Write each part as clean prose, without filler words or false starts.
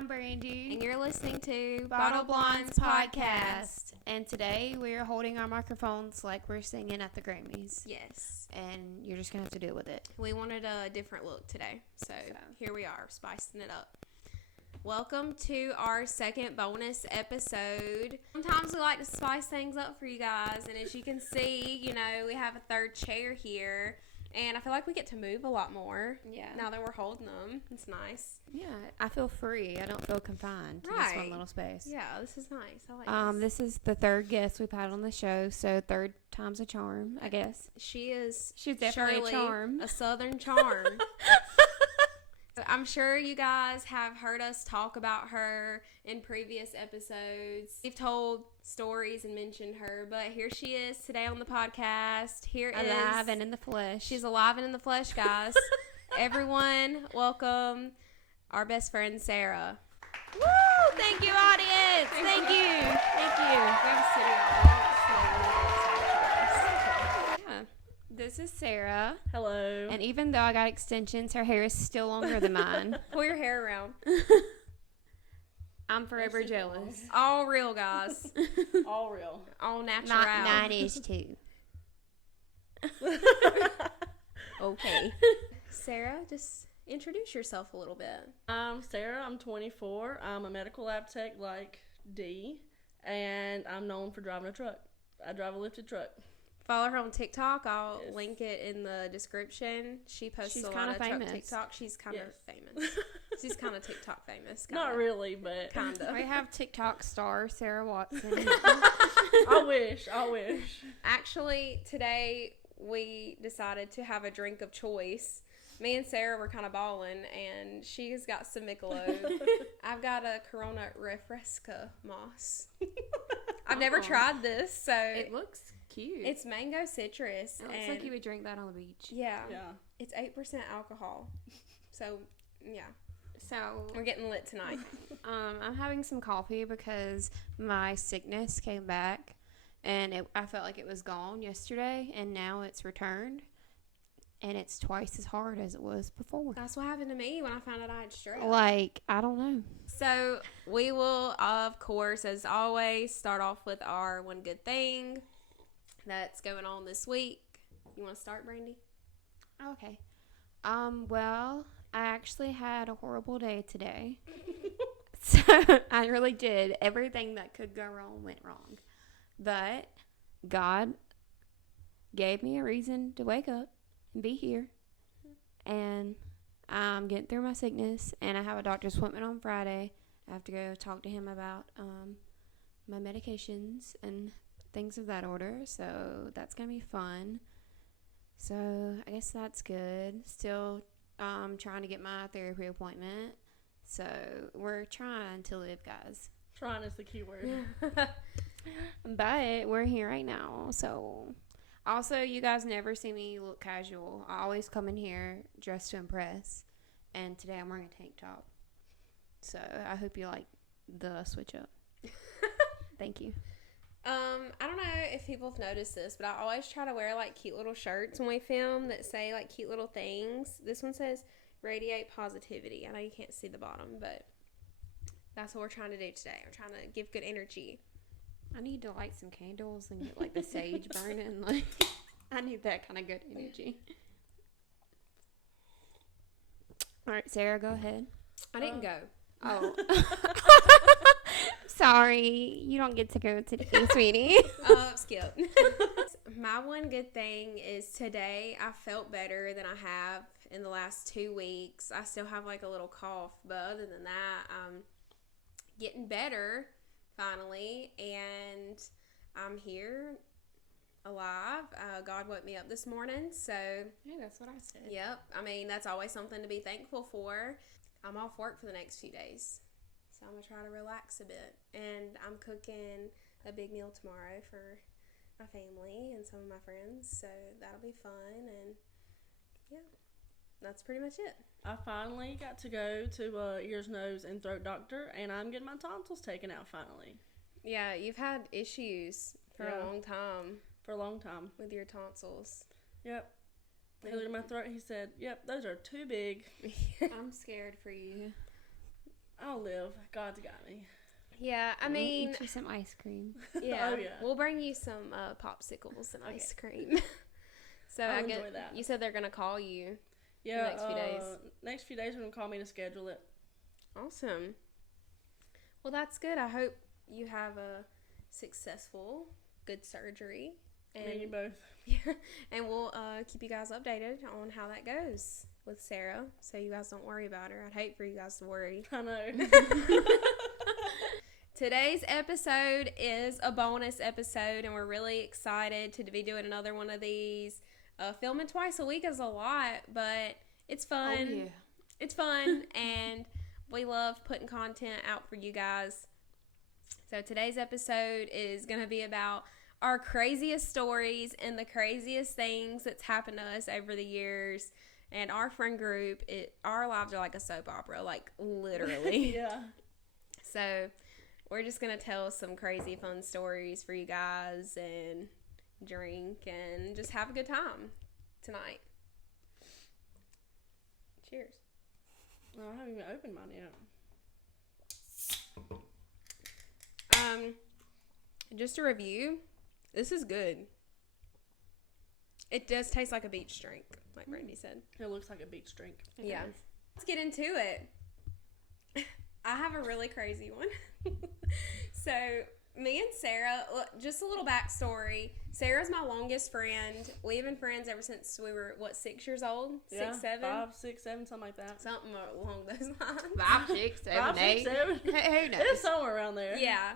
I'm Brandy. And you're listening to Bottle Blondes Podcast. And today we're holding our microphones like we're singing at the Grammys. Yes. And you're just going to have to deal with it. We wanted a different look today. So here we are, spicing it up. Welcome to our second bonus episode. Sometimes we like to spice things up for you guys. And as you can see, we have a third chair here. And I feel like we get to move a lot more. Yeah. Now that we're holding them. It's nice. Yeah. I feel free. I don't feel confined to this one little space. Yeah, this is nice. I like this is the third guest we've had on the show. So third time's a charm, I guess. She's definitely a charm. A southern charm. I'm sure you guys have heard us talk about her in previous episodes. We've told stories and mentioned her, but here she is today on the podcast. Alive and in the flesh. She's alive and in the flesh, guys. Everyone, welcome our best friend, Sarah. Woo! Thank you, audience. Thank you. Thank you. We have a city audience. This is Sarah. Hello. And even though I got extensions, her hair is still longer than mine. Pull your hair around. I'm forever jealous. All real, guys. All real. All natural. Mine is too. Okay. Sarah, just introduce yourself a little bit. I'm Sarah. I'm 24. I'm a medical lab tech like Dee, and I'm known for driving a truck. I drive a lifted truck. Follow her on TikTok. I'll link it in the description. She posts a lot of truck TikTok. She's kind of famous. She's kind of TikTok famous. Not really, but kind of. We have TikTok star Sarah Watson. I wish. Actually, today we decided to have a drink of choice. Me and Sarah were kind of balling, and she's got some Michelob. I've got a Corona Refresca Moss. I've never tried this, so it looks cute. It's mango citrus. It looks like you would drink that on the beach. Yeah. It's 8% alcohol. So, yeah. So we're getting lit tonight. I'm having some coffee because my sickness came back, and I felt like it was gone yesterday, and now it's returned, and it's twice as hard as it was before. That's what happened to me when I found out I had strep. Like, I don't know. So we will, of course, as always, start off with our one good thing that's going on this week. You want to start, Brandy? Okay. Well, I actually had a horrible day today. So I really did. Everything that could go wrong went wrong. But God gave me a reason to wake up and be here. And I'm getting through my sickness, and I have a doctor's appointment on Friday. I have to go talk to him about my medications and things of that order, so that's gonna be fun. So I guess that's good. Still trying to get my therapy appointment, so we're trying to live, guys. Trying is the key word. But we're here right now. So also, you guys never see me look casual. I always come in here dressed to impress, and today I'm wearing a tank top, so I hope you like the switch up. Thank you. I don't know if people have noticed this, but I always try to wear like cute little shirts when we film that say like cute little things. This one says radiate positivity. I know you can't see the bottom, but that's what we're trying to do today. We're trying to give good energy. I need to light some candles and get like the sage burning. Like, I need that kind of good energy. All right, Sarah, go ahead. I didn't go. Oh. Sorry, you don't get to go today, sweetie. Skip. My one good thing is today I felt better than I have in the last 2 weeks. I still have like a little cough, but other than that, I'm getting better finally, and I'm here alive. God woke me up this morning, so yeah, that's what I said. Yep. I mean, that's always something to be thankful for. I'm off work for the next few days, so I'm going to try to relax a bit. And I'm cooking a big meal tomorrow for my family and some of my friends, so that'll be fun. And yeah, that's pretty much it. I finally got to go to a ears, nose, and throat doctor, and I'm getting my tonsils taken out finally. Yeah, you've had issues for a long time. For a long time. With your tonsils. Yep. He looked at my throat. He said, "Yep, those are too big." I'm scared for you. I'll live. God's got me. Yeah, I We'll mean, eat you some ice cream. yeah, Oh, yeah. we'll bring you some popsicles and Okay. ice cream. So I'll I guess enjoy that. you said they're gonna call you. Yeah, next few days. Next few days, they're gonna call me to schedule it. Awesome. Well, that's good. I hope you have a successful, good surgery. Me and you both. Yeah, and we'll keep you guys updated on how that goes with Sarah, so you guys don't worry about her. I'd hate for you guys to worry. I know. Today's episode is a bonus episode, and we're really excited to be doing another one of these. Filming twice a week is a lot, but it's fun. Oh, yeah. It's fun, and we love putting content out for you guys. So today's episode is going to be about our craziest stories and the craziest things that's happened to us over the years. And our friend group, our lives are like a soap opera, like literally. Yeah. So we're just going to tell some crazy fun stories for you guys and drink and just have a good time tonight. Cheers. Oh, I haven't even opened mine yet. Just a review. This is good. It does taste like a beach drink, like Brandy said. It looks like a beach drink. Yeah. Let's get into it. I have a really crazy one. So, me and Sarah, just a little backstory. Sarah's my longest friend. We've been friends ever since we were, 6 years old? Yeah, 6, 7? 5, 6, 7, something like that. Something along those lines. 5, 6, 7, 5, 6, 8. 7. Who knows? It's somewhere around there. Yeah.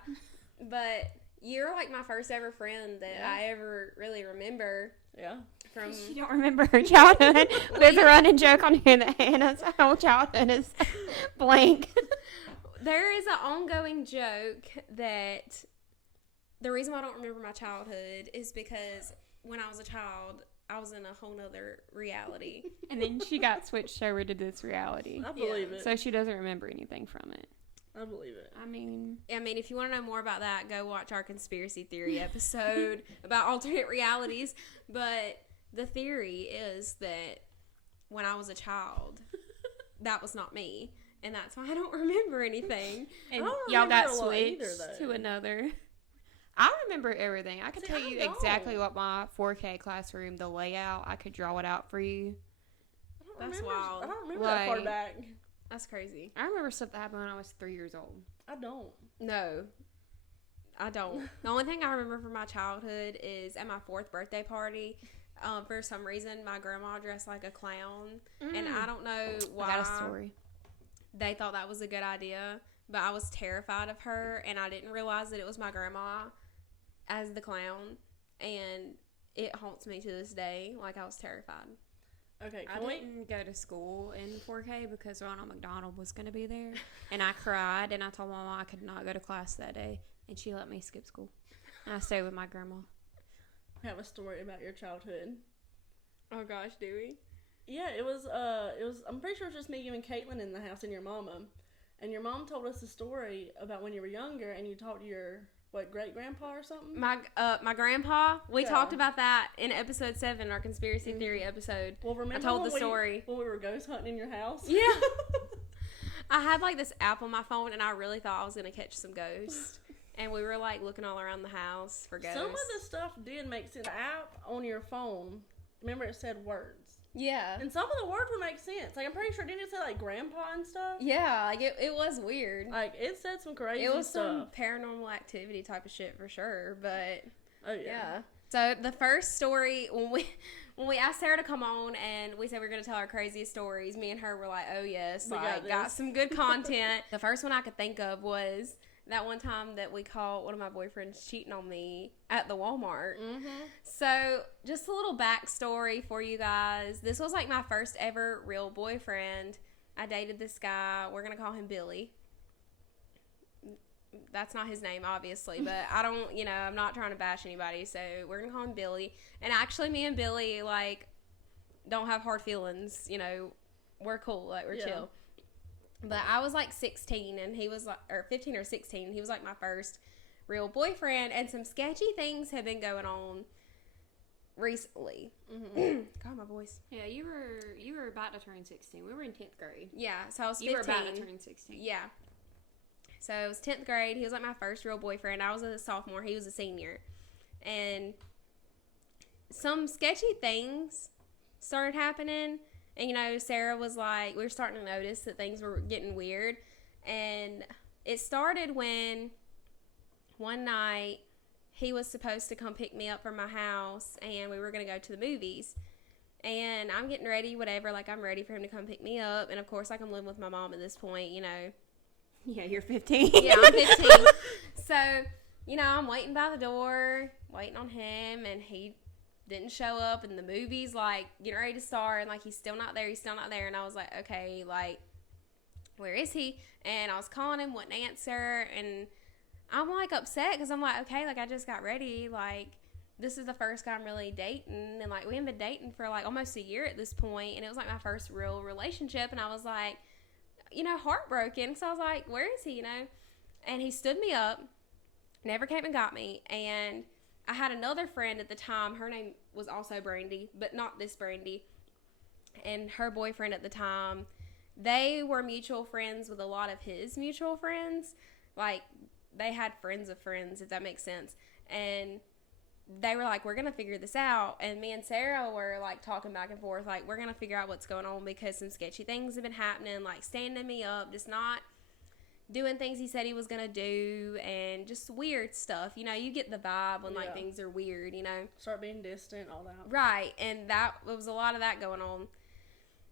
But you're like my first ever friend that Yeah. I ever really remember Yeah. from... You don't remember her childhood. There's a running joke on here that Hannah's whole childhood is blank. There is an ongoing joke that the reason why I don't remember my childhood is because when I was a child, I was in a whole nother reality. And then she got switched over to this reality. I believe it. So she doesn't remember anything from it. I believe it. I mean, If you want to know more about that, go watch our conspiracy theory episode about alternate realities. But the theory is that when I was a child, that was not me. And that's why I don't remember anything. and don't y'all got remember a lot either, switched though. to another. I remember everything. I could See, tell I you don't. exactly what my 4K classroom, the layout, I could draw it out for you. I don't That's remember, wild. I don't remember that far Like- back. That's crazy. I remember stuff that happened when I was 3 years old. I don't. No, I don't. The only thing I remember from my childhood is at my 4th birthday party. For some reason, my grandma dressed like a clown. And I don't know why. I got a story. They thought that was a good idea, but I was terrified of her, and I didn't realize that it was my grandma as the clown, and it haunts me to this day. Like, I was terrified. Okay, I can we? didn't go to school in 4K because Ronald McDonald was going to be there. And I cried, and I told my mom I could not go to class that day. And she let me skip school. And I stayed with my grandma. Have a story about your childhood. Oh, gosh, do we? Yeah, it was, I'm pretty sure it was just me, you, and Caitlin in the house, and your mama. And your mom told us a story about when you were younger, and you talked to your, great-grandpa or something? My grandpa, we Yeah. talked about that in episode 7, our conspiracy theory episode. Well, remember I told when the story. when we were ghost hunting in your house? Yeah. I had, this app on my phone, and I really thought I was going to catch some ghosts. And we were, looking all around the house for ghosts. Some of the stuff did make sense. The app on your phone, remember it said words. Yeah. And some of the words would make sense. I'm pretty sure, didn't it say, grandpa and stuff? Yeah, it was weird. It said some crazy It was stuff. some paranormal activity type of shit for sure, but Oh, yeah. yeah. So the first story, when we asked Sarah to come on and we said we were going to tell our craziest stories, me and her were like, oh yes, We got got this. some good content. The first one I could think of was that one time that we caught one of my boyfriends cheating on me at the Walmart. Mm-hmm. So, just a little backstory for you guys. This was my first ever real boyfriend. I dated this guy. We're going to call him Billy. That's not his name, obviously, but I don't, I'm not trying to bash anybody, so we're going to call him Billy. And actually, me and Billy, don't have hard feelings, we're cool, we're chill. But I was 16 and he was or 15 or 16. He was my first real boyfriend, and some sketchy things have been going on recently. Mm-hmm. God, my voice. Yeah, you were about to turn 16. We were in 10th grade. Yeah, so I was 15. You were about to turn 16. Yeah. So it was 10th grade. He was like my first real boyfriend. I was a sophomore. He was a senior. And some sketchy things started happening. And, you know, Sarah was like, we were starting to notice that things were getting weird. And it started when one night he was supposed to come pick me up from my house and we were going to go to the movies. And I'm getting ready, whatever. Like, I'm ready for him to come pick me up. And, of course, like, I'm living with my mom at this point, you know. Yeah, you're 15. Yeah, I'm 15. So, you know, I'm waiting by the door, waiting on him, and he didn't show up. And the movie's, like, getting ready to start, and, like, he's still not there. And I was like, okay, like, where is he? And I was calling him, wouldn't answer. And I'm, like, upset because I'm like, okay, like, I just got ready. Like, this is the first guy I'm really dating. And, like, we had been dating for, like, almost a year at this point. And it was, like, my first real relationship. And I was, like, you know, heartbroken. So I was like, where is he, you know? And he stood me up, never came and got me. And I had another friend at the time. Her name was also Brandy, but not this Brandy. And her boyfriend at the time, they were mutual friends with a lot of his mutual friends. Like, they had friends of friends, if that makes sense. And they were like, we're going to figure this out. And me and Sarah were, like, talking back and forth, like, we're going to figure out what's going on because some sketchy things have been happening, like, standing me up, just not doing things he said he was going to do, and just weird stuff. You know, you get the vibe when, like, things are weird, you know. Start being distant, all that. Right, and there was a lot of that going on.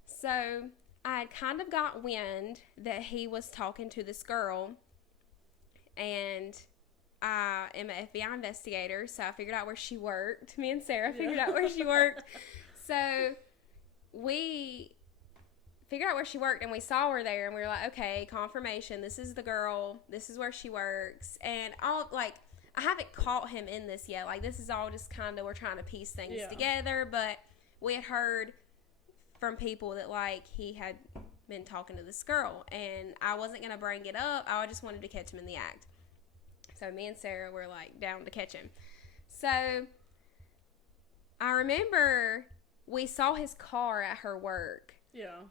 So I had kind of got wind that he was talking to this girl, and I am an FBI investigator, so I figured out where she worked. Me and Sarah figured out where she worked. So we figured out where she worked, and we saw her there, and we were like, okay, confirmation. This is the girl. This is where she works. And I haven't caught him in this yet. Like, this is all just kind of, we're trying to piece things together. But we had heard from people that, like, he had been talking to this girl, and I wasn't going to bring it up. I just wanted to catch him in the act. So me and Sarah were, like, down to catch him. So I remember we saw his car at her work. Yeah.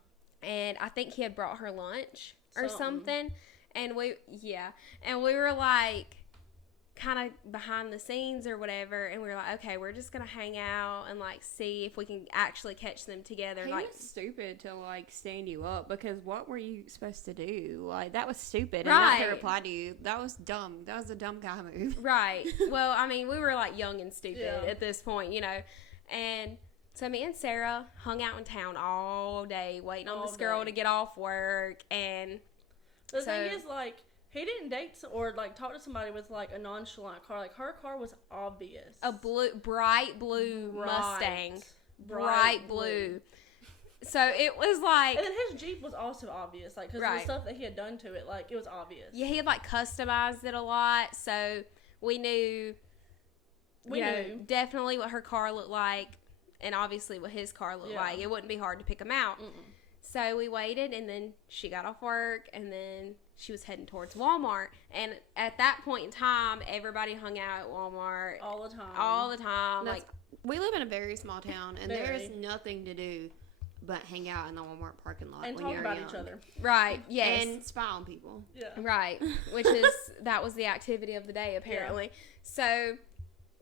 And I think he had brought her lunch or something. And we were, like, kind of behind the scenes or whatever. And we were like, okay, we're just going to hang out and, like, see if we can actually catch them together. He like, was stupid to, like, stand you up because what were you supposed to do? Like, that was stupid. Right. And not to reply to you. That was dumb. That was a dumb guy move. Right. Well, I mean, we were, like, young and stupid at this point, you know. And so me and Sarah hung out in town all day waiting on this girl to get off work. And the thing is, like, he didn't date or, like, talk to somebody with, like, a nonchalant car. Like, her car was obvious. A bright blue Mustang. Bright blue. So it was like... And then his Jeep was also obvious. Like, because the stuff that he had done to it, like, it was obvious. Yeah, he had, like, customized it a lot. So we knew... We knew definitely what her car looked like. And obviously what his car looked like. It wouldn't be hard to pick him out. So we waited, and then she got off work, and then she was heading towards Walmart. And at that point in time, everybody hung out at Walmart. All the time. All the time. Like, we live in a very small town, and there is nothing to do but hang out in the Walmart parking lot and when talk you're about young. each other. Right, yes. And spy on people. Yeah. Right, that was the activity of the day, apparently. Yeah. So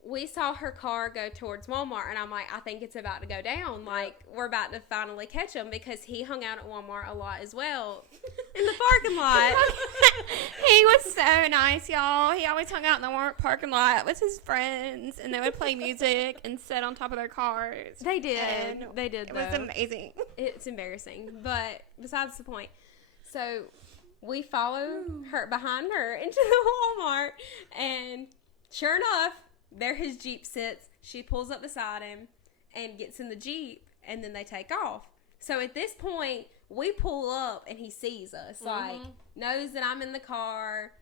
we saw her car go towards Walmart, and I'm like, I think it's about to go down. Like, we're about to finally catch him, because he hung out at Walmart a lot as well in the parking lot. He was so nice, y'all. He always hung out in the Walmart parking lot with his friends, and they would play music and sit on top of their cars. They did. They did, It was amazing. It's embarrassing, but besides the point. So we follow her behind her into the Walmart, and sure enough, there his Jeep sits. She pulls up beside him and gets in the Jeep, and then they take off. So at this point, we pull up, and he sees us. Like, knows that I'm in the car.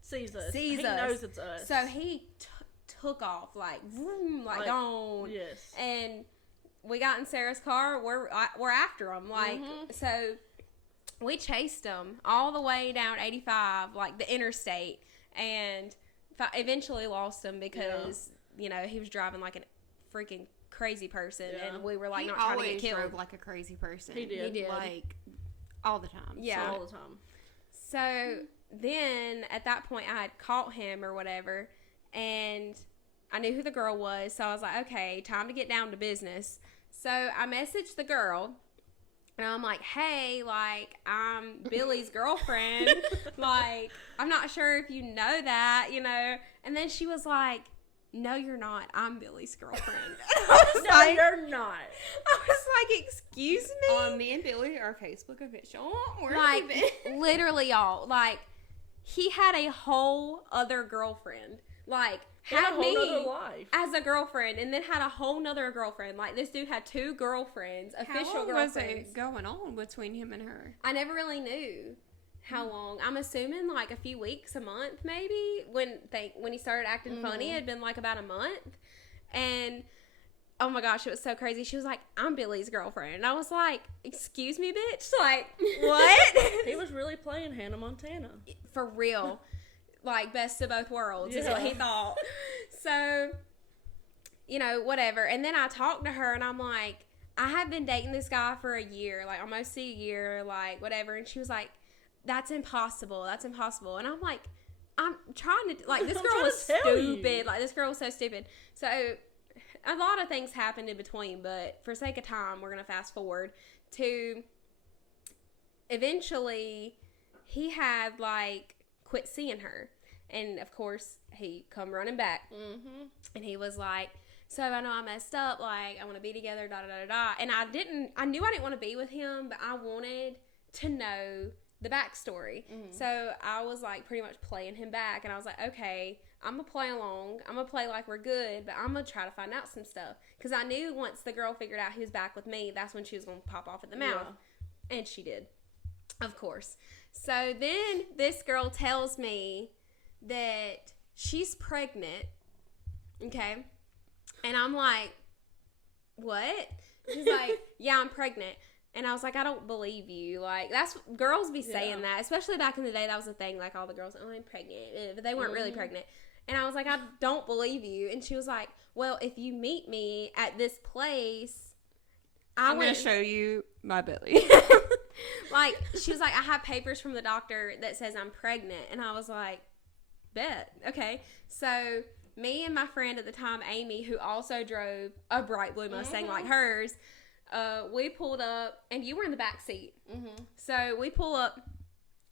Sees us. He knows it's us. So he took off, like, vroom, like gone. Yes. And we got in Sarah's car. We're after him. Like, so we chased him all the way down 85, like the interstate, and eventually lost him because, you know, he was driving like a freaking crazy person, and we were like not trying to get killed. He drove like a crazy person. He did. Like all the time. Yeah, all the time. So then at that point I had caught him or whatever, and I knew who the girl was, so I was like, okay, time to get down to business. So I messaged the girl, and I'm like, hey, like, I'm Billy's girlfriend. Like, I'm not sure if you know that, you know. And then she was like, no, you're not. I'm Billy's girlfriend. I was No, you're not. I was like, excuse me? Me and Billy are Facebook official. Where Like, have we been? literally, y'all. Like, he had a whole other girlfriend. Like, In a had whole me nother life. as a girlfriend, and then had a whole nother girlfriend. Like, this dude had 2 girlfriends, official How long girlfriends. was it going on between him and her? I never really knew how long. I'm assuming like a few weeks, a month maybe. When he started acting funny, it had been like about a month. And oh my gosh, it was so crazy. She was like, I'm Billy's girlfriend. And I was like, excuse me, bitch? Like, what? He was really playing Hannah Montana. For real. Like, best of both worlds is Yeah. what he thought. So, you know, whatever. And then I talked to her, and I'm like, I have been dating this guy for a year, like almost a year, like whatever. And she was like, that's impossible. That's impossible. And I'm like, I'm trying to, like, this I'm girl trying was to tell stupid. you. Like, this girl was so stupid. So, a lot of things happened in between, but for sake of time, we're going to fast forward to eventually he had, like, quit seeing her. And, of course, he come running back. Mm-hmm. And he was like, so I know I messed up. Like, I want to be together, da-da-da-da-da. And I knew I didn't want to be with him, but I wanted to know the backstory. Mm-hmm. So I was like pretty much playing him back, and I was like, okay, I'm gonna play along. I'm gonna play like we're good, but I'm gonna try to find out some stuff, because I knew once the girl figured out he was back with me, that's when she was gonna pop off at the mouth. And she did, of course. So then this girl tells me that she's pregnant, okay, and I'm like, what? She's like, yeah, I'm pregnant. And I was like, I don't believe you. Like, that's, girls be saying that, especially back in the day. That was a thing. Like, all the girls, oh, I'm pregnant, but they weren't really pregnant. And I was like, I don't believe you. And she was like, well, if you meet me at this place, I'm going to show you my Billy. Like, she was like, I have papers from the doctor that says I'm pregnant. And I was like, bet. Okay. So me and my friend at the time, Amy, who also drove a bright blue Mustang like hers, we pulled up, and you were in the back seat. Mm-hmm. So we pull up,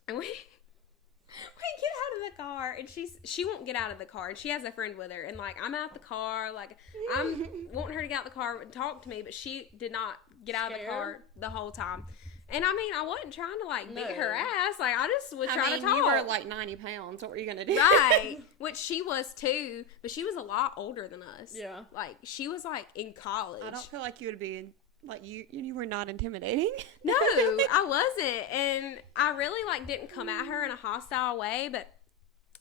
and we get out of the car, and she won't get out of the car, and she has a friend with her, and like, I'm out the car, like, I'm wanting her to get out the car and talk to me, but she did not get out of the car the whole time. And I mean, I wasn't trying to like beat her ass, like, I just was trying to talk. You were like 90 pounds. What were you gonna do? Right. Which she was too, but she was a lot older than us. Yeah. Like, she was like in college. I don't feel like you would be like you were not intimidating. No, I wasn't. And I really like didn't come at her in a hostile way, but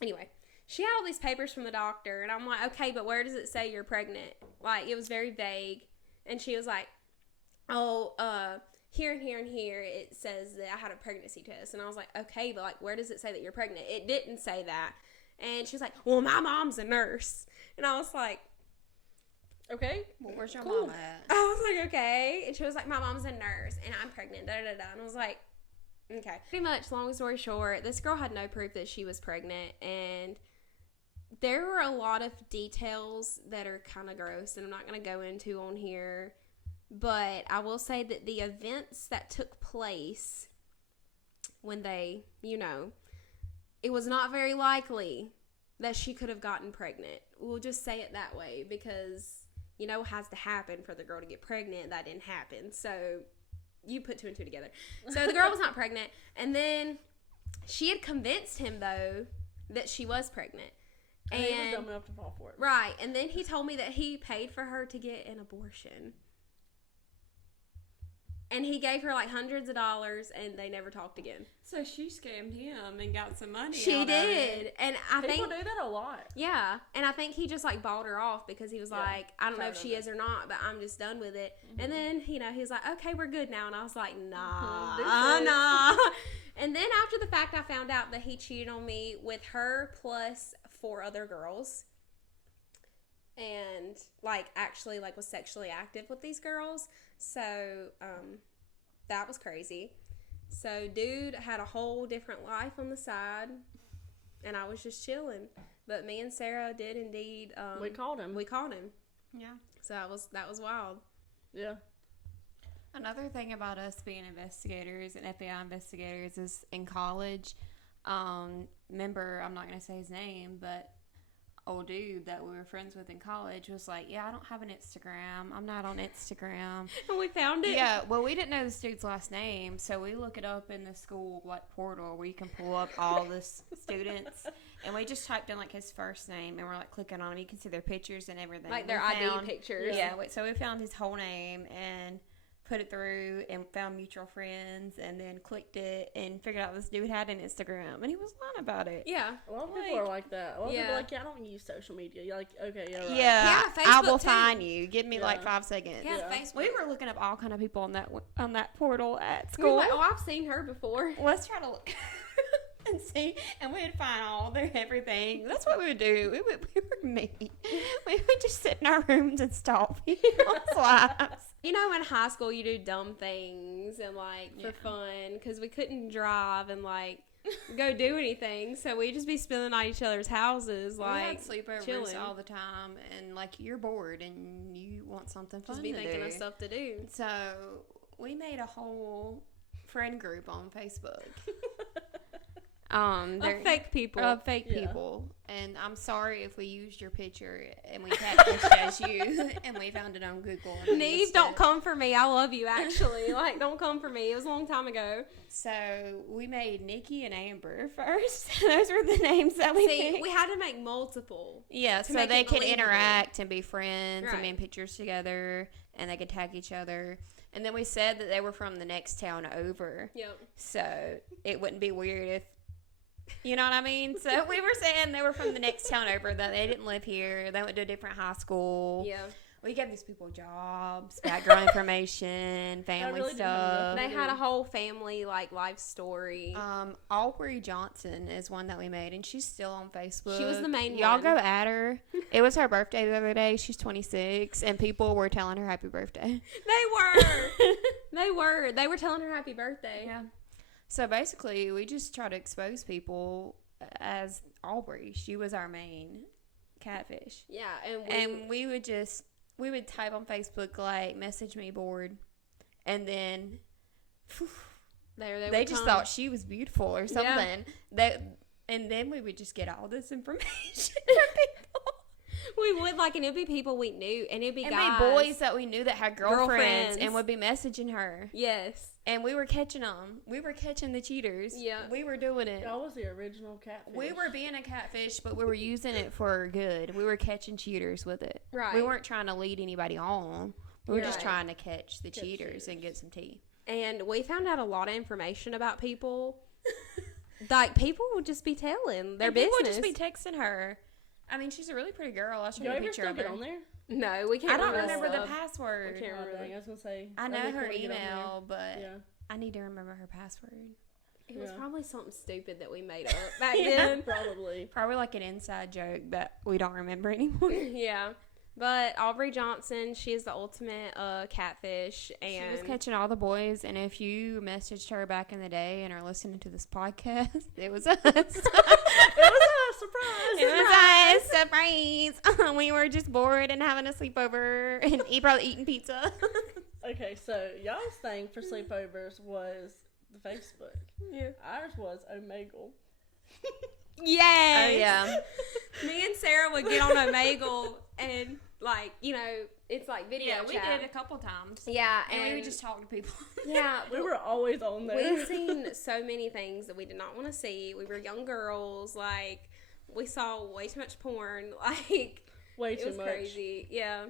anyway, she had all these papers from the doctor, and I'm like, okay, but where does it say you're pregnant? Like, it was very vague. And she was like, oh, here and here and here it says that I had a pregnancy test. And I was like, okay, but like, where does it say that you're pregnant? It didn't say that. And she was like, well, my mom's a nurse. And I was like, Okay. Well, where's your Cool. mama at? I was like, okay. And she was like, my mom's a nurse and I'm pregnant, da da da. And I was like, okay. Pretty much, long story short, this girl had no proof that she was pregnant. And there were a lot of details that are kind of gross and I'm not going to go into on here. But I will say that the events that took place when they, you know, it was not very likely that she could have gotten pregnant. We'll just say it that way because, you know, it has to happen for the girl to get pregnant. That didn't happen. So you put two and two together. So the girl was not pregnant. And then she had convinced him, though, that she was pregnant. And he was dumb enough to fall for it. Right. And then he told me that he paid for her to get an abortion. And he gave her like hundreds of dollars and they never talked again. So she scammed him and got some money. She out of did. it. And I People think, do that a lot. yeah. And I think he just like bought her off because he was Yeah, like, I don't know if tired she of is or not, but I'm just done with it. Mm-hmm. And then, you know, he was like, okay, we're good now. And I was like, nah, Deuces. nah. And then after the fact, I found out that he cheated on me with her plus 4 other girls. And like actually like was sexually active with these girls. So, that was crazy. So dude had a whole different life on the side, and I was just chilling. But me and Sarah did indeed. We called him. We called him. Yeah. So that was wild. Yeah. Another thing about us being investigators and FBI investigators is in college, remember, I'm not going to say his name, but old dude that we were friends with in college was like, yeah, I don't have an Instagram. I'm not on Instagram. And we found it. Yeah, well, we didn't know this dude's last name, so we look it up in the school portal where you can pull up all the students, and we just typed in like his first name, and we're like clicking on him. You can see their pictures and everything. Like their We ID pictures. Yeah, so we found his whole name and put it through and found mutual friends and then clicked it and figured out this dude had an Instagram, and he was lying about it. Yeah. A lot of people are like that. A lot of people Yeah. are like, yeah, I don't use social media. You're like, okay, yeah, right. Yeah, Yeah, I Facebook will too. find you. Give me like Yeah. 5 seconds. Yeah, Yeah. Facebook. We were looking up all kind of people on that portal at We were school. like, oh, I've seen her before. Let's try to look and see, and we'd find all their everything. That's what we would do. We were mean. We would just sit in our rooms and stalk people's lives. You know, in high school, you do dumb things and like for fun because we couldn't drive and like go do anything, so we'd just be spending the night at each other's houses, We had like sleepovers chilling. all the time, and like you're bored and you want something fun just be to thinking do. of stuff to do. So we made a whole friend group on Facebook. They're- Of fake people. Of fake Yeah. people. And I'm sorry if we used your picture and we catfished as you and we found it on Google. And we Neve, missed don't it. come for me. I love you, actually. Like, don't come for me. It was a long time ago. So we made Nikki and Amber first. Those were the names that we See, picked. we had to make multiple. Yeah, so make they it could believable. interact and be friends and Right. be in pictures together, and they could tag each other. And then we said that they were from the next town over, Yep. so it wouldn't be weird if, you know what I mean? So we were saying they were from the next town over, that they didn't live here. They went to a different high school. Yeah. We gave these people jobs, background information, family really didn't have stuff. They had a whole family, like, life story. Aubrey Johnson is one that we made, and she's still on Facebook. She was the main Y'all one. go at her. It was her birthday the other day. She's 26, and people were telling her happy birthday. They were. They were telling her happy birthday. Yeah. So basically, we just try to expose people as Aubrey. She was our main catfish. Yeah, And we would type on Facebook, like, message me bored. And then they just thought she was beautiful or something. And then we would just get all this information from people. we would, like, and it'd be people we knew, and it'd be And guys. be boys that we knew that had girlfriends Girlfriends. and would be messaging her. Yes. And we were catching them. We were catching the cheaters. Yeah. We were doing it. Y'all was the original catfish. We were being a catfish, but we were using it for good. We were catching cheaters with it. Right. We weren't trying to lead anybody on. We were just Right. trying to catch the cheaters and get some tea. And we found out a lot of information about people. Like, people would just be telling their And business. people would just be texting her. I mean, she's a really pretty girl. I'll show you Y'all a ever picture still of get her. on there? No, we can't I don't remember the stuff. password. I can't Oh, remember. dang, I was gonna say. I know that'd be her cool to get on there. email, but Yeah. I need to remember her password. It was Yeah. probably something stupid that we made up back Yeah. then. Probably. Probably like an inside joke that we don't remember anymore. Yeah. But Aubrey Johnson, she is the ultimate catfish. And She was catching all the boys, and if you messaged her back in the day and are listening to this podcast, it was us. It was a surprise. It was us. Surprise. We were just bored and having a sleepover and probably eating pizza. Okay, so y'all's thing for sleepovers was the Facebook. Yeah. Ours was Omegle. Yes. Oh, yeah. Me and Sarah would get on Omegle and, like, you know, it's like video Yeah, we chat. did a couple times. Yeah, And we would just talk to people. yeah. We were always on there. We've seen so many things that we did not want to see. We were young girls. Like, we saw way too much porn. Like, way it too was much. crazy. Yeah.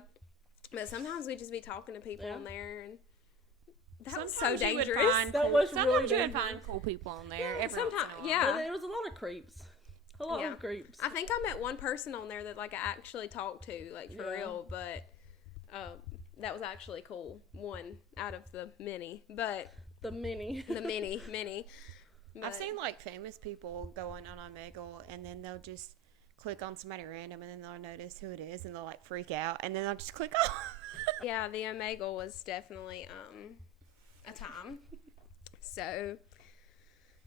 But sometimes we'd just be talking to people Yeah. on there, and that was so Sometimes you would dangerous. find That cool- was sometimes really you would dangerous. find cool people on there. Yeah, every once in a sometimes- while. yeah. But it was a lot of creeps. A lot Yeah. of creeps. I think I met one person on there that, like, I actually talked to, like, for Yeah. real, but that was actually cool. One out of the many, but The mini. the many. I've But- seen like famous people going on Omegle, and then they'll just click on somebody random, and then they'll notice who it is, and they'll like freak out, and then they'll just click off. Yeah, the Omegle was definitely a time. So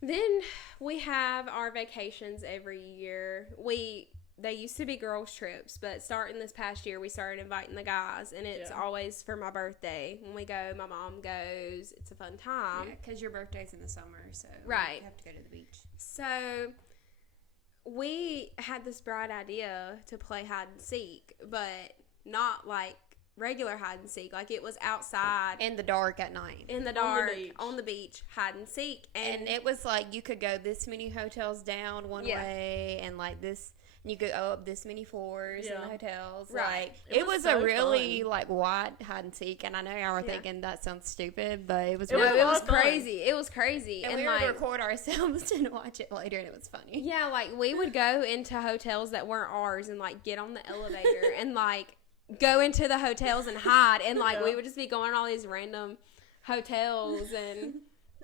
Then we have our vacations every year. They used to be girls' trips, but starting this past year, we started inviting the guys, and it's always for my birthday. When we go, my mom goes. It's a fun time. Yeah, because your birthday's in the summer, so Right. you have to go to the beach. So we had this bright idea to play hide and seek, but not like regular hide and seek. Like, it was outside In the dark at night. in the On the dark beach. on the beach, hide and seek, And it was like you could go this many hotels down one Yeah. way, and like this, you could go up this many floors in Yeah. the hotels. Right. Like It it was was a so really fun. like wide hide and seek, and I know y'all were Yeah. thinking that sounds stupid, but it was. It was really it a lot was of fun. crazy. It was crazy. and we would record ourselves and watch it later, and it was funny. yeah, like we would go into hotels that weren't ours and like get on the elevator and like go into the hotels and hide, and like we would just be going to all these random hotels and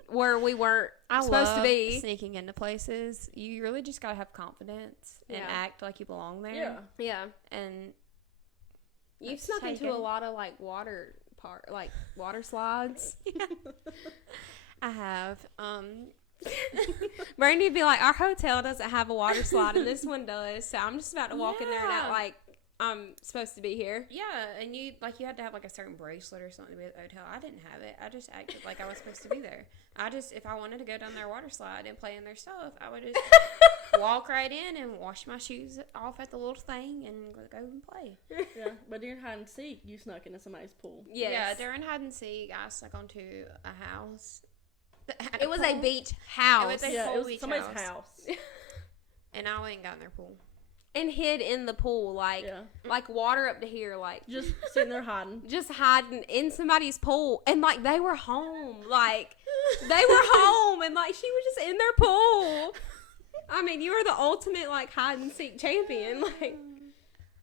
where we weren't I supposed to love be. sneaking into places. You really just gotta have confidence and Yeah. act like you belong there. Yeah. Yeah, And you've That's snuck into a taken. lot of like water slides. I have. Brandy would be like, our hotel doesn't have a water slide and this one does, so I'm just about to walk in there and Yeah. act like I'm supposed to be here. Yeah, and you had to have like a certain bracelet or something to be at the hotel. I didn't have it. I just acted like I was supposed to be there. If I wanted to go down their water slide and play in their stuff, I would just walk right in and wash my shoes off at the little thing and go and play. Yeah. But during hide and seek, you snuck into somebody's pool. Yes. Yeah, during hide and seek, I snuck onto a house. that had It was a pool, beach house. It was a Yeah, whole it was beach somebody's house. house. And I went and got in their pool. and hid in the pool, like Yeah. like water up to here, like Just sitting there hiding. just hiding in somebody's pool, and like they were home, like they were home, and like she was just in their pool. I mean, you were the ultimate like hide and seek champion, like.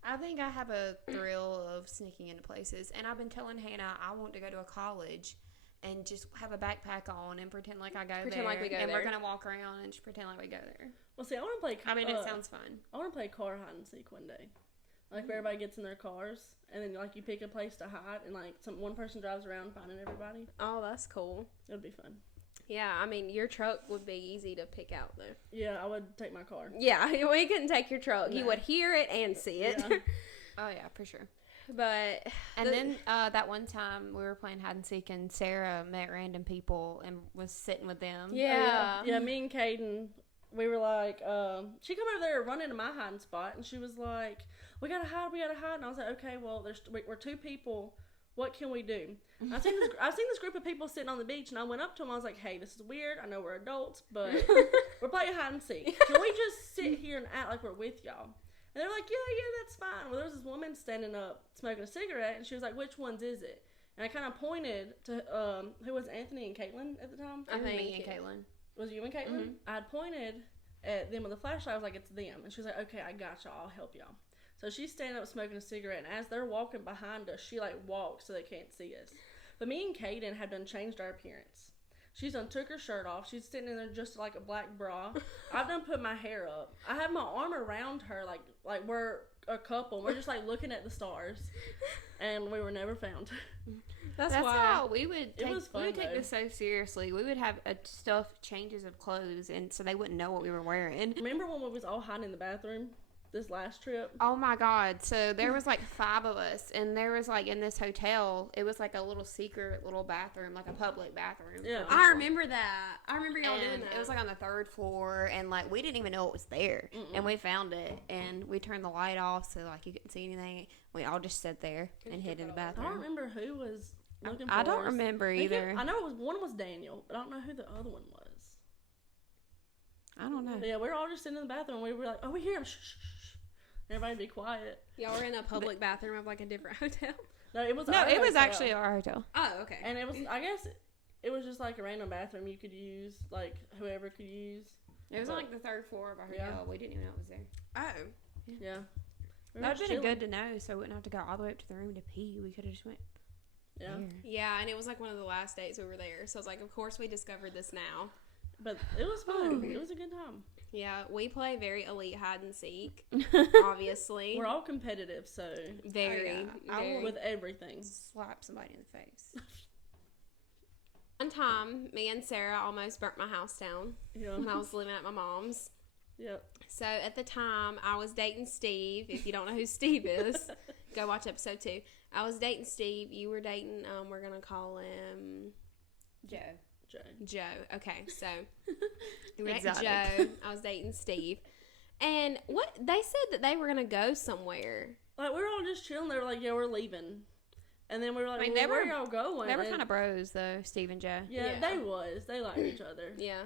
I think I have a thrill of sneaking into places, and I've been telling Hannah I want to go to a college and just have a backpack on and pretend like I go Pretend there. like we go and there. we're gonna walk around and just pretend like we go there. Well, see, I want to play. I mean, it sounds fun. I want to play car hide and seek one day. Like where everybody gets in their cars, and then like you pick a place to hide, and like one person drives around finding everybody. Oh, that's cool. It would be fun. Yeah, I mean, your truck would be easy to pick out, though. Yeah, I would take my car. Yeah, we couldn't take your truck. You No. would hear it and see it. Yeah. Oh yeah, for sure. But And the- then that one time we were playing hide and seek, and Sarah met random people and was sitting with them. yeah, Yeah, me and Caden, we were like, she come over there running to my hiding spot, and she was like, we gotta hide. And I was like, okay, well, we're two people. What can we do? I've seen this group of people sitting on the beach, and I went up to them. I was like, hey, this is weird. I know we're adults, but we're playing hide and seek. Can we just sit here and act like we're with y'all? And they're like, yeah, that's fine. Well, there was this woman standing up smoking a cigarette, and she was like, which one's is it? And I kind of pointed to, who was Anthony and Caitlin at the time? I think think me and it- Caitlin. Was it you and Caitlin? I had pointed at them with a flashlight. I was like, it's them. And she was like, okay, I got y'all. I'll help y'all. So she's standing up smoking a cigarette, and as they're walking behind us, she like walks so they can't see us. But me and Caden have done changed our appearance. She's done took her shirt off. She's sitting in there just like a black bra. I've done put my hair up. I have my arm around her like we're a couple. We're just like looking at the stars, and we were never found. that's That's why. how we would take. was fun, we would take though. this so seriously. We would have stuff changes of clothes, and so they wouldn't know what we were wearing. Remember when we was all hiding in the bathroom this last trip? Oh my God. So there was like 5 of us, and there was like in this hotel, it was like a little secret little bathroom, like a public bathroom. Yeah. for I people. remember that. I remember y'all doing And that. it was like on the 3rd floor, and like we didn't even know it was there. And we found it, and we turned the light off so like you couldn't see anything. We all just sat there and hid in the I don't bathroom. remember who was looking for I don't us. remember either. I know one was Daniel, but I don't know who the other one was. I don't know. But yeah, we were all just sitting in the bathroom. We were like, oh, we hear him. Shh, shh, shh. Everybody be quiet. Y'all were in a public bathroom of like a different hotel. No, it was No, our it was hotel. actually our hotel. Oh, okay. And it was, I guess, it was just like a random bathroom you could use, like whoever could use. It was on like the 3rd floor of our Yeah. hotel. We didn't even know it was there. Oh. Yeah. We were That would just have been chilling. good to know, so we wouldn't have to go all the way up to the room to pee. We could have just went Yeah. there. Yeah, and it was like one of the last days we were there. So I was like, of course we discovered this now. But it was fun. It was a good time. Yeah, we play very elite hide and seek, obviously. We're all competitive, so very, Oh, yeah. I very. with everything. Slap somebody in the face. One time, me and Sarah almost burnt my house down Yeah. when I was living at my mom's. Yep. So at the time, I was dating Steve. If you don't know who Steve is, go watch episode 2. I was dating Steve. You were dating, we're going to call him Joe. Joe. Okay, so you were dating Exotic. Joe. I was dating Steve. And what they said that they were going to go somewhere. Like, we were all just chilling. They were like, yeah, we're leaving. And then we were like, I mean, well, they where were- y'all going? They were And- kind of bros, though, Steve and Joe. Yeah, Yeah. they was. They liked each other. Yeah.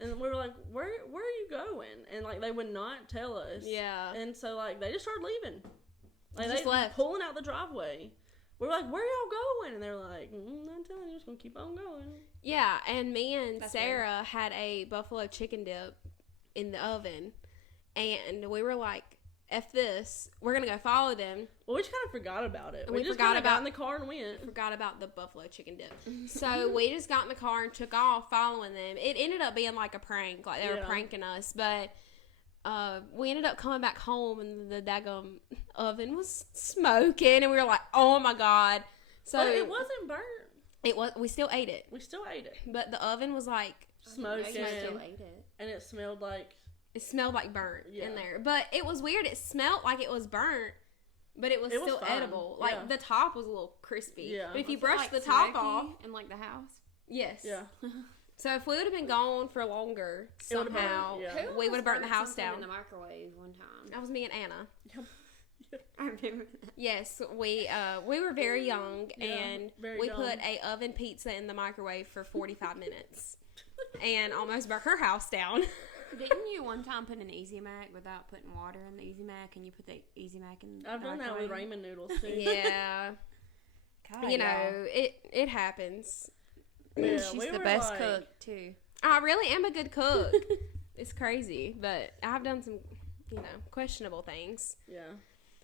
And we were like, where are you going? And, like, they would not tell us. Yeah. And so, like, they just started leaving. Like, Just they left. pulling out the driveway. We were like, where y'all going? And they're like, I'm telling you, just going to keep on going. Yeah, and me and That's Sarah had a buffalo chicken dip in the oven. And we were like, F this. We're going to go follow them. Well, we just kind of forgot about it. We We just forgot kind of got about- in the car and went. Forgot about the buffalo chicken dip. So we just got in the car and took off following them. It ended up being like a prank. Like they were Yeah. pranking us. But we ended up coming back home and the daggum oven was smoking. And we were like, oh my God. So But it wasn't burnt. it was. We still ate it. We still ate it. But the oven was like, Smoking. Still ate it. And it smelled like, it smelled like burnt Yeah. in there. But it was weird. It smelled like it was burnt. But it was It was still fine. edible. Like Yeah. the top was a little crispy. Yeah. But if you Was it, brush like, the top smoky off, in like the house. yes. yeah. So if we would have been gone for longer, It would've burned, somehow yeah. we would have burnt the house something down. in the microwave one time. That was me and Anna. I remember that. Yes, we were very young, Yeah, and very we young. put a oven pizza in the microwave for 45 minutes, and almost burnt her house down. Didn't you one time put an Easy Mac without putting water in the Easy Mac, and you put the Easy Mac in? I've the done that with microwave? ramen noodles, too. Yeah, God, you know y'all. it happens. Yeah, She's we the were best like- cook too. I really am a good cook. It's crazy, but I've done some, questionable things. Yeah.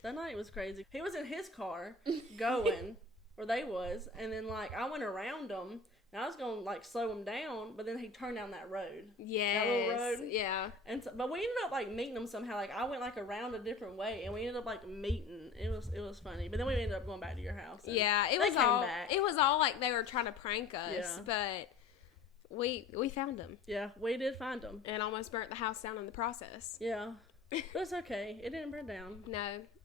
That night was crazy. He was in his car going, or they was, and then, like, I went around him, and I was going to, like, slow him down, but then he turned down that road. Yes, little road? yeah. And so, but we ended up, like, meeting him somehow. Like, I went, like, around a different way, and we ended up, like, meeting. It was funny. But then we ended up going back to your house. and Yeah, it they was came all back. it was all like they were trying to prank us, Yeah. but we found them Yeah, we did find him. and almost burnt the house down in the process. Yeah. But it's okay. It didn't burn down. No,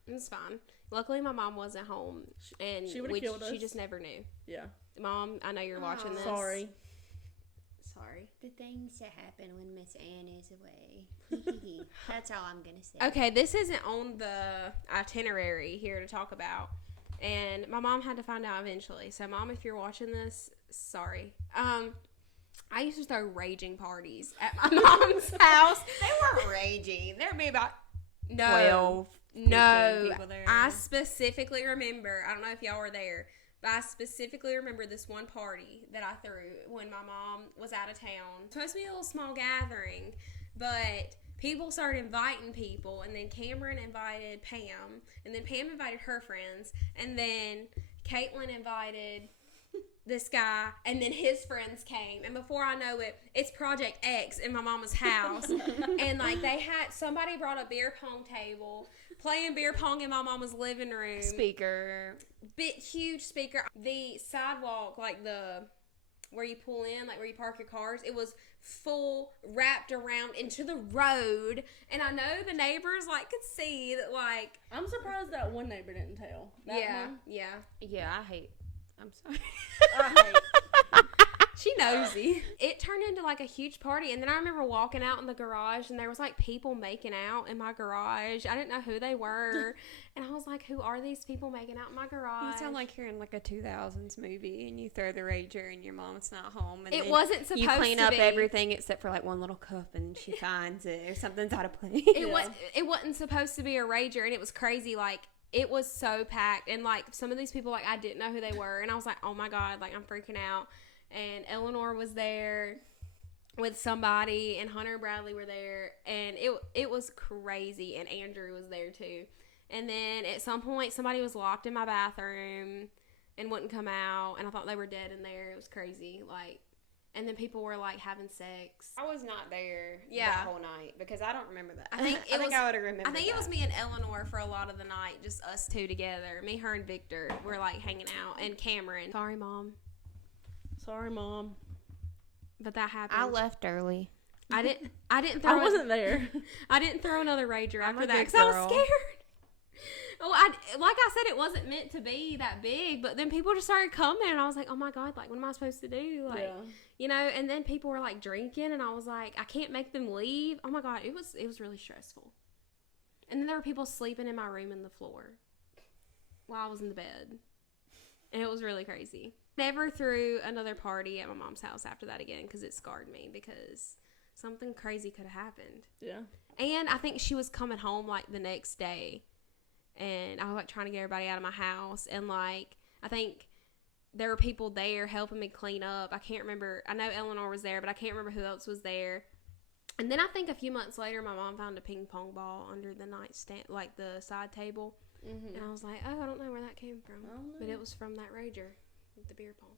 it was fine. Luckily, my mom wasn't home, and She would've killed she us. just never knew. Yeah. Mom, I know you're watching Aw. this. Sorry. Sorry. The things that happen when Miss Ann is away. That's all I'm gonna say. Okay, this isn't on the itinerary here to talk about, and my mom had to find out eventually. So, Mom, if you're watching this, sorry. I used to throw raging parties at my mom's house. They weren't raging. There'd be about No. 12, 15 No, people there. I specifically remember, I don't know if y'all were there, but I specifically remember this one party that I threw when my mom was out of town. It was supposed to be a little small gathering, but people started inviting people, and then Cameron invited Pam, and then Pam invited her friends, and then Caitlin invited this guy, and then his friends came, and before I know it, it's Project X in my mama's house. And like somebody brought a beer pong table, playing beer pong in my mama's living room. speaker. Huge speaker. The sidewalk, like where you pull in, like where you park your cars, it was full wrapped around into the road. And I know the neighbors like could see that, like, I'm surprised that one neighbor didn't tell. That one? yeah. Yeah, I'm sorry. I hate. She nosy. It turned into like a huge party, and then I remember walking out in the garage, and there was like people making out in my garage. I didn't know who they were, and I was like, "Who are these people making out in my garage?" You sound like you're in like a 2000s movie, and you throw the rager, and your mom's not home, and it then wasn't supposed you clean to up be. everything except for like one little cup, and she finds it or something's out of place. It wasn't supposed to be a rager, and it was crazy. Like, it was so packed, and like some of these people, like, I didn't know who they were, and I was like, "Oh my God!" Like, I'm freaking out. And Eleanor was there with somebody, and Hunter and Bradley were there, and it was crazy, and Andrew was there too. And then at some point, somebody was locked in my bathroom and wouldn't come out, and I thought they were dead in there. It was crazy, like. And then people were like having sex. I was not there Yeah. that whole night because I don't remember that. I think it was- I would have remembered. I think it was me and Eleanor for a lot of the night, just us two together. Me, her, and Victor were like hanging out, and Cameron. Sorry, Mom. Sorry, Mom. But that happened. I left early. I didn't throw. I wasn't there. I didn't throw another rager I'm after a that good because I was girl. scared. Oh, like I said, it wasn't meant to be that big, but then people just started coming, and I was like, "Oh my god! Like, what am I supposed to do?" Like, Yeah. you know. And then people were like drinking, and I was like, "I can't make them leave." Oh my god, it was really stressful. And then there were people sleeping in my room in the floor while I was in the bed, and it was really crazy. Never threw another party at my mom's house after that again because it scarred me because something crazy could have happened. Yeah. And I think she was coming home like the next day, and I was like trying to get everybody out of my house, and like I think there were people there helping me clean up. I can't remember. I know Eleanor was there, but I can't remember who else was there. And then I think a few months later, my mom found a ping pong ball under the nightstand, like the side table, Mm-hmm. and I was like, "Oh, I don't know where that came from," I don't know. but it was from that rager, with the beer pong.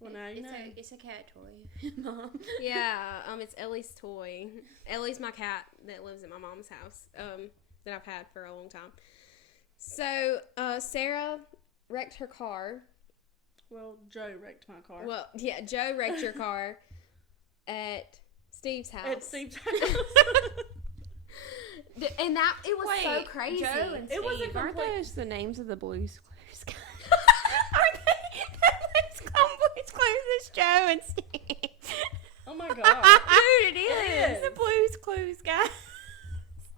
Well, now you know. It's a cat toy, Mom. Yeah, it's Ellie's toy. Ellie's my cat that lives at my mom's house, that I've had for a long time. So, Sarah wrecked her car. Well, Joe wrecked my car. Well, yeah, Joe wrecked your car at Steve's house. At Steve's house. And that, it was so crazy. Joe and It wasn't Steve, aren't complete- those the names of the Blues Clues guys? Aren't they? Let's call Blues Clues as Joe and Steve. Oh my god. Dude, it It is. is. The Blues Clues guys.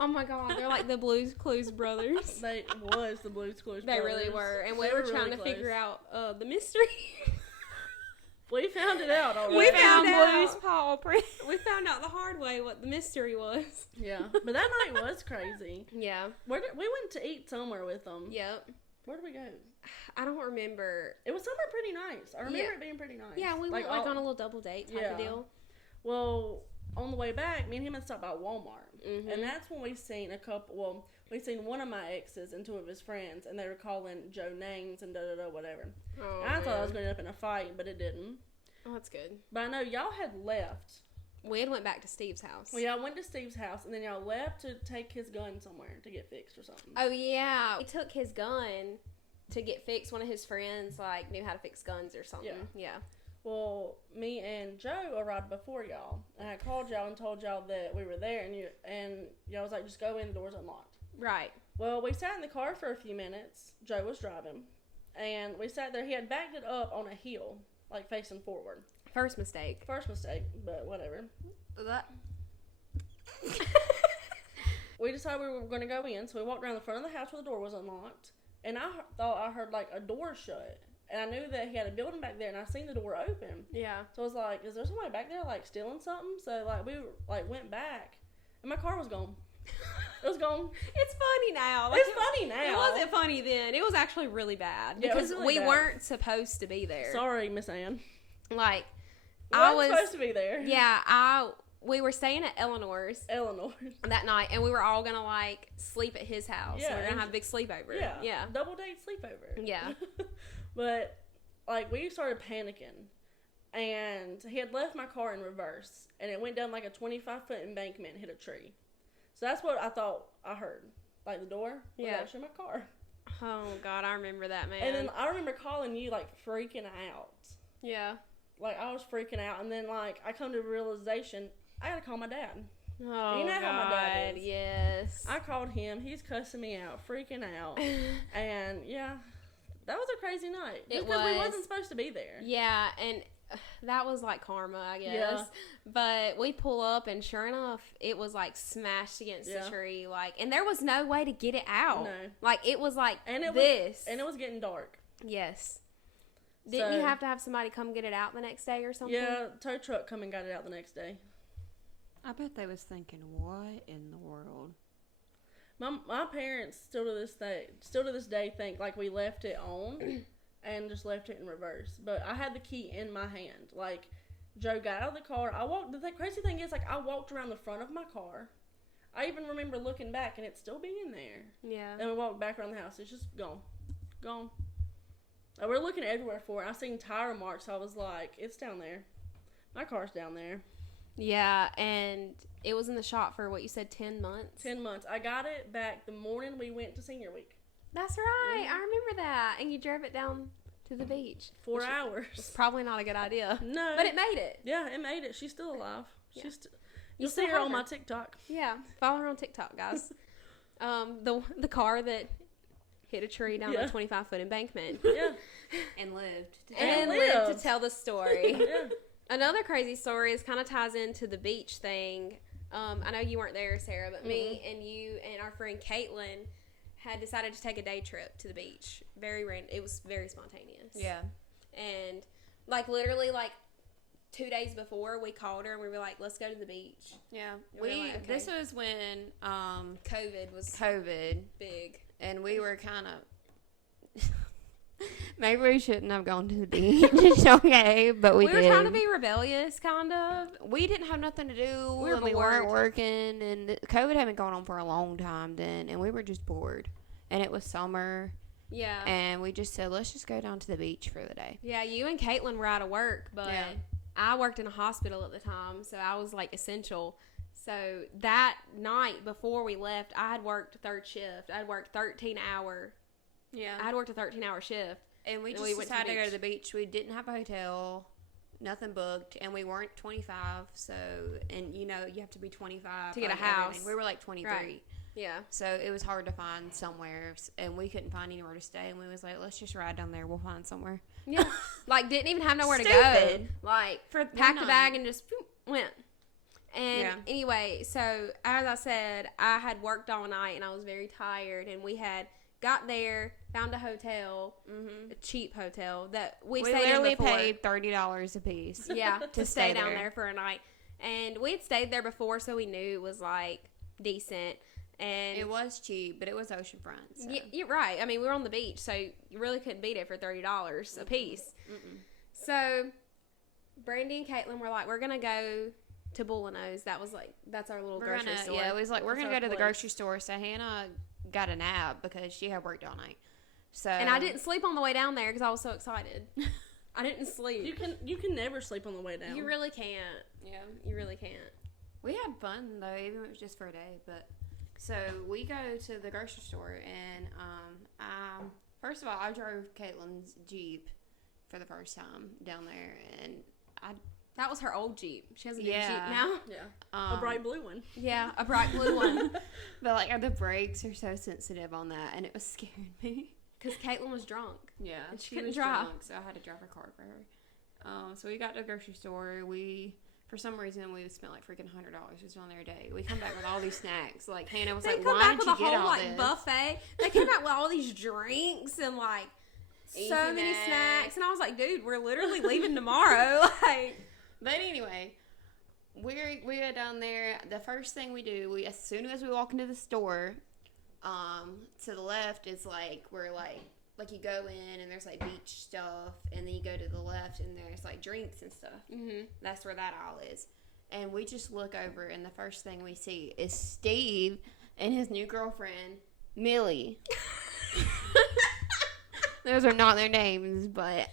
Oh my god, they're like the Blues Clues brothers. They was the Blues Clues They brothers. really were. And we They were really trying to close. figure out the mystery. We found it out already. We found Blues out. paw print. We found out the hard way what the mystery was. Yeah, but that night was crazy. Yeah. We went to eat somewhere with them. Yep. Where did we go? I don't remember. It was somewhere pretty nice. I remember Yeah. it being pretty nice. Yeah, we went all- on a little double date type Yeah. of deal. Well, on the way back, me and him had stopped by Walmart, Mhm. and that's when we seen a couple. Well, we seen one of my exes and two of his friends, and they were calling Joe names and whatever. Oh, And I thought I was man. going to end up in a fight, but it didn't. Oh, that's good. But I know y'all had left. We had went back to Steve's house. Well, y'all went to Steve's house, and then y'all left to take his gun somewhere to get fixed or something. Oh, yeah. He took his gun to get fixed. One of his friends, like, knew how to fix guns or something. Yeah. Well, me and Joe arrived before y'all, and I called y'all and told y'all that we were there, and y'all was like, just go in, the door's unlocked. Right. Well, we sat in the car for a few minutes. Joe was driving, and we sat there. He had backed it up on a hill, like facing forward. First mistake. First mistake, but whatever. That. We decided we were going to go in, so we walked around the front of the house where the door was unlocked, and I thought I heard like a door shut, and I knew that he had a building back there, and I seen the door open. Yeah. So I was like, is there somebody back there like stealing something? So like we went back, and my car was gone. It was gone. It's funny now. It's funny now. It wasn't funny then. It was actually really bad Yeah, it was because really we bad. weren't supposed to be there. Sorry, Miss Ann. Like, We I weren't was supposed to be there. Yeah, we were staying at Eleanor's Eleanor. that night, and we were all gonna like sleep at his house. Yeah, We were and- gonna have a big sleepover. Yeah. Yeah. Double date sleepover. Yeah. But like we started panicking, and he had left my car in reverse, and it went down like a 25-foot embankment and hit a tree. So that's what I thought I heard. Like the door was Yeah. actually my car. Oh God, I remember that, man. And then I remember calling you like freaking out. yeah. Like I was freaking out, and then like I come to the realization I gotta call my dad. Oh You know God, how my dad is. yes. I called him. He's cussing me out, freaking out, and yeah, that was a crazy night. It because we was. wasn't supposed to be there. Yeah, and that was like karma, I guess. Yeah. But we pull up, and sure enough, it was like smashed against Yeah. the tree, like, and there was no way to get it out. No. Like it was like And it this. and it was getting dark. Yes. Didn't you So- have to have somebody come get it out the next day or something? Yeah, tow truck come and got it out the next day. I bet they was thinking, what in the world? My parents still to this day think like we left it on and just left it in reverse. But I had the key in my hand. Like Joe got out of the car. The crazy thing is like I walked around the front of my car. I even remember looking back and it's still being there. Yeah. And we walked back around the house. It's just gone. Gone. We're looking everywhere for it. I seen tire marks. So I was like, it's down there. My car's down there. Yeah, and it was in the shop for what you said, 10 months. 10 months. I got it back the morning we went to senior week. That's right. Mhm. I remember that. And you drove it down to the beach. 4 It's hours. probably not a good idea. No. But it made it. Yeah, it made it. She's still alive. Yeah. You'll still see her have on her. my TikTok. Yeah. Follow her on TikTok, guys. The car that hit a tree down Yeah. a 25-foot embankment. Yeah. And lived. And lived. lived to tell the story. Yeah. Another crazy story is kind of ties into the beach thing. I know you weren't there, Sarah, but me and you and our friend Caitlin had decided to take a day trip to the beach. Very random. It was very spontaneous. Yeah. And like literally like 2 days before, we called her and we were like, let's go to the beach. Yeah. We were like, okay. This was when COVID was COVID, big. and we were kind of maybe we shouldn't have gone to the beach. Okay, but we were did. trying to be rebellious, kind of. We didn't have nothing to do. We were and we weren't bored. working, and COVID had been going on for a long time then, and we were just bored. And it was summer, Yeah. and we just said, let's just go down to the beach for the day. Yeah, you and Caitlin were out of work, but Yeah. I worked in a hospital at the time, so I was like essential. So that night before we left, I had worked third shift. I had worked 13-hour. Yeah. I had worked a 13-hour shift. And we And just we went to the decided to go to beach. the beach. We didn't have a hotel, nothing booked, and we weren't 25. So, and you know, you have to be 25 To get a on everything. house. We were like 23. Right. Yeah. So it was hard to find somewhere, and we couldn't find anywhere to stay. And we was like, let's just ride down there. We'll find somewhere. Yeah. Like, didn't even have nowhere to go. Stupid. Like, For packed one a bag night. and just went. And Yeah. anyway, so as I said, I had worked all night and I was very tired. And we had got there, found a hotel, a cheap hotel that we We stayed in literally before. paid $30 a piece. Yeah, to stay stay down there. there for a night. And we had stayed there before, so we knew it was like decent. And It was cheap, but it was oceanfront. So. you're right. I mean, we were on the beach, so you really couldn't beat it for $30 a piece. So Brandy and Caitlin were like, we're gonna go to Bullino's. That's our little grocery store. Yeah, it was like, we're That's going to our go to the place. grocery store. So Hannah got a nap because she had worked all night. So And I didn't sleep on the way down there because I was so excited. I didn't sleep. You can never sleep on the way down. You really can't. Yeah. You really can't. We had fun though, even if it was just for a day. But so we go to the grocery store, and first of all, I drove Caitlin's Jeep for the first time down there, and That was her old Jeep. She has a new Yeah. Jeep now. Yeah. A bright blue one. Yeah, a bright blue one. but like the brakes are so sensitive on that, and it was scaring me. Because Caitlin was drunk. Yeah, And she she couldn't was drive. drunk, so I had to drive her car for her. So we got to the grocery store. For some reason, we spent like freaking $100 just on their day. We come back with all these snacks. Like Hannah was They like, come "Why back did with you a get whole all like this?" buffet. They came back with all these drinks and like Easy so many Mac. snacks, and I was like, "Dude, we're literally leaving tomorrow." Like, But anyway, we go down there. The first thing we do, as soon as we walk into the store, to the left is like we're like you go in and there's like beach stuff, and then you go to the left and there's like drinks and stuff. That's where that aisle is. And we just look over, and the first thing we see is Steve and his new girlfriend, Millie. Those are not their names, but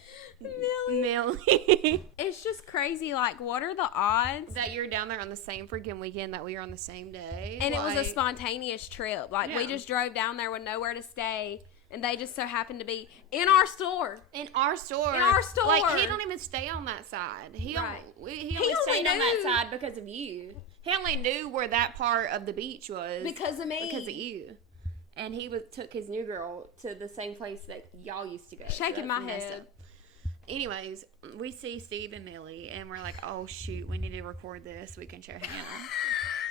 Millie. it's just crazy. Like, what are the odds? That you're down there on the same freaking weekend that we were on the same day. And it was a Like, spontaneous trip. Like, we Yeah. just drove down there with nowhere to stay, and they just so happened to be in our store. in our store. In our store. Like, he don't even stay on that side. He Right. he only only stayed on that knew- side because of you. He only knew where that part of the beach was Because of me. because of you. And he took his new girl to the same place that y'all used to go. Shaking that's my messed head. up. Anyways, we see Steve and Millie, and we're like, oh, shoot, we need to record this. We can show Hannah.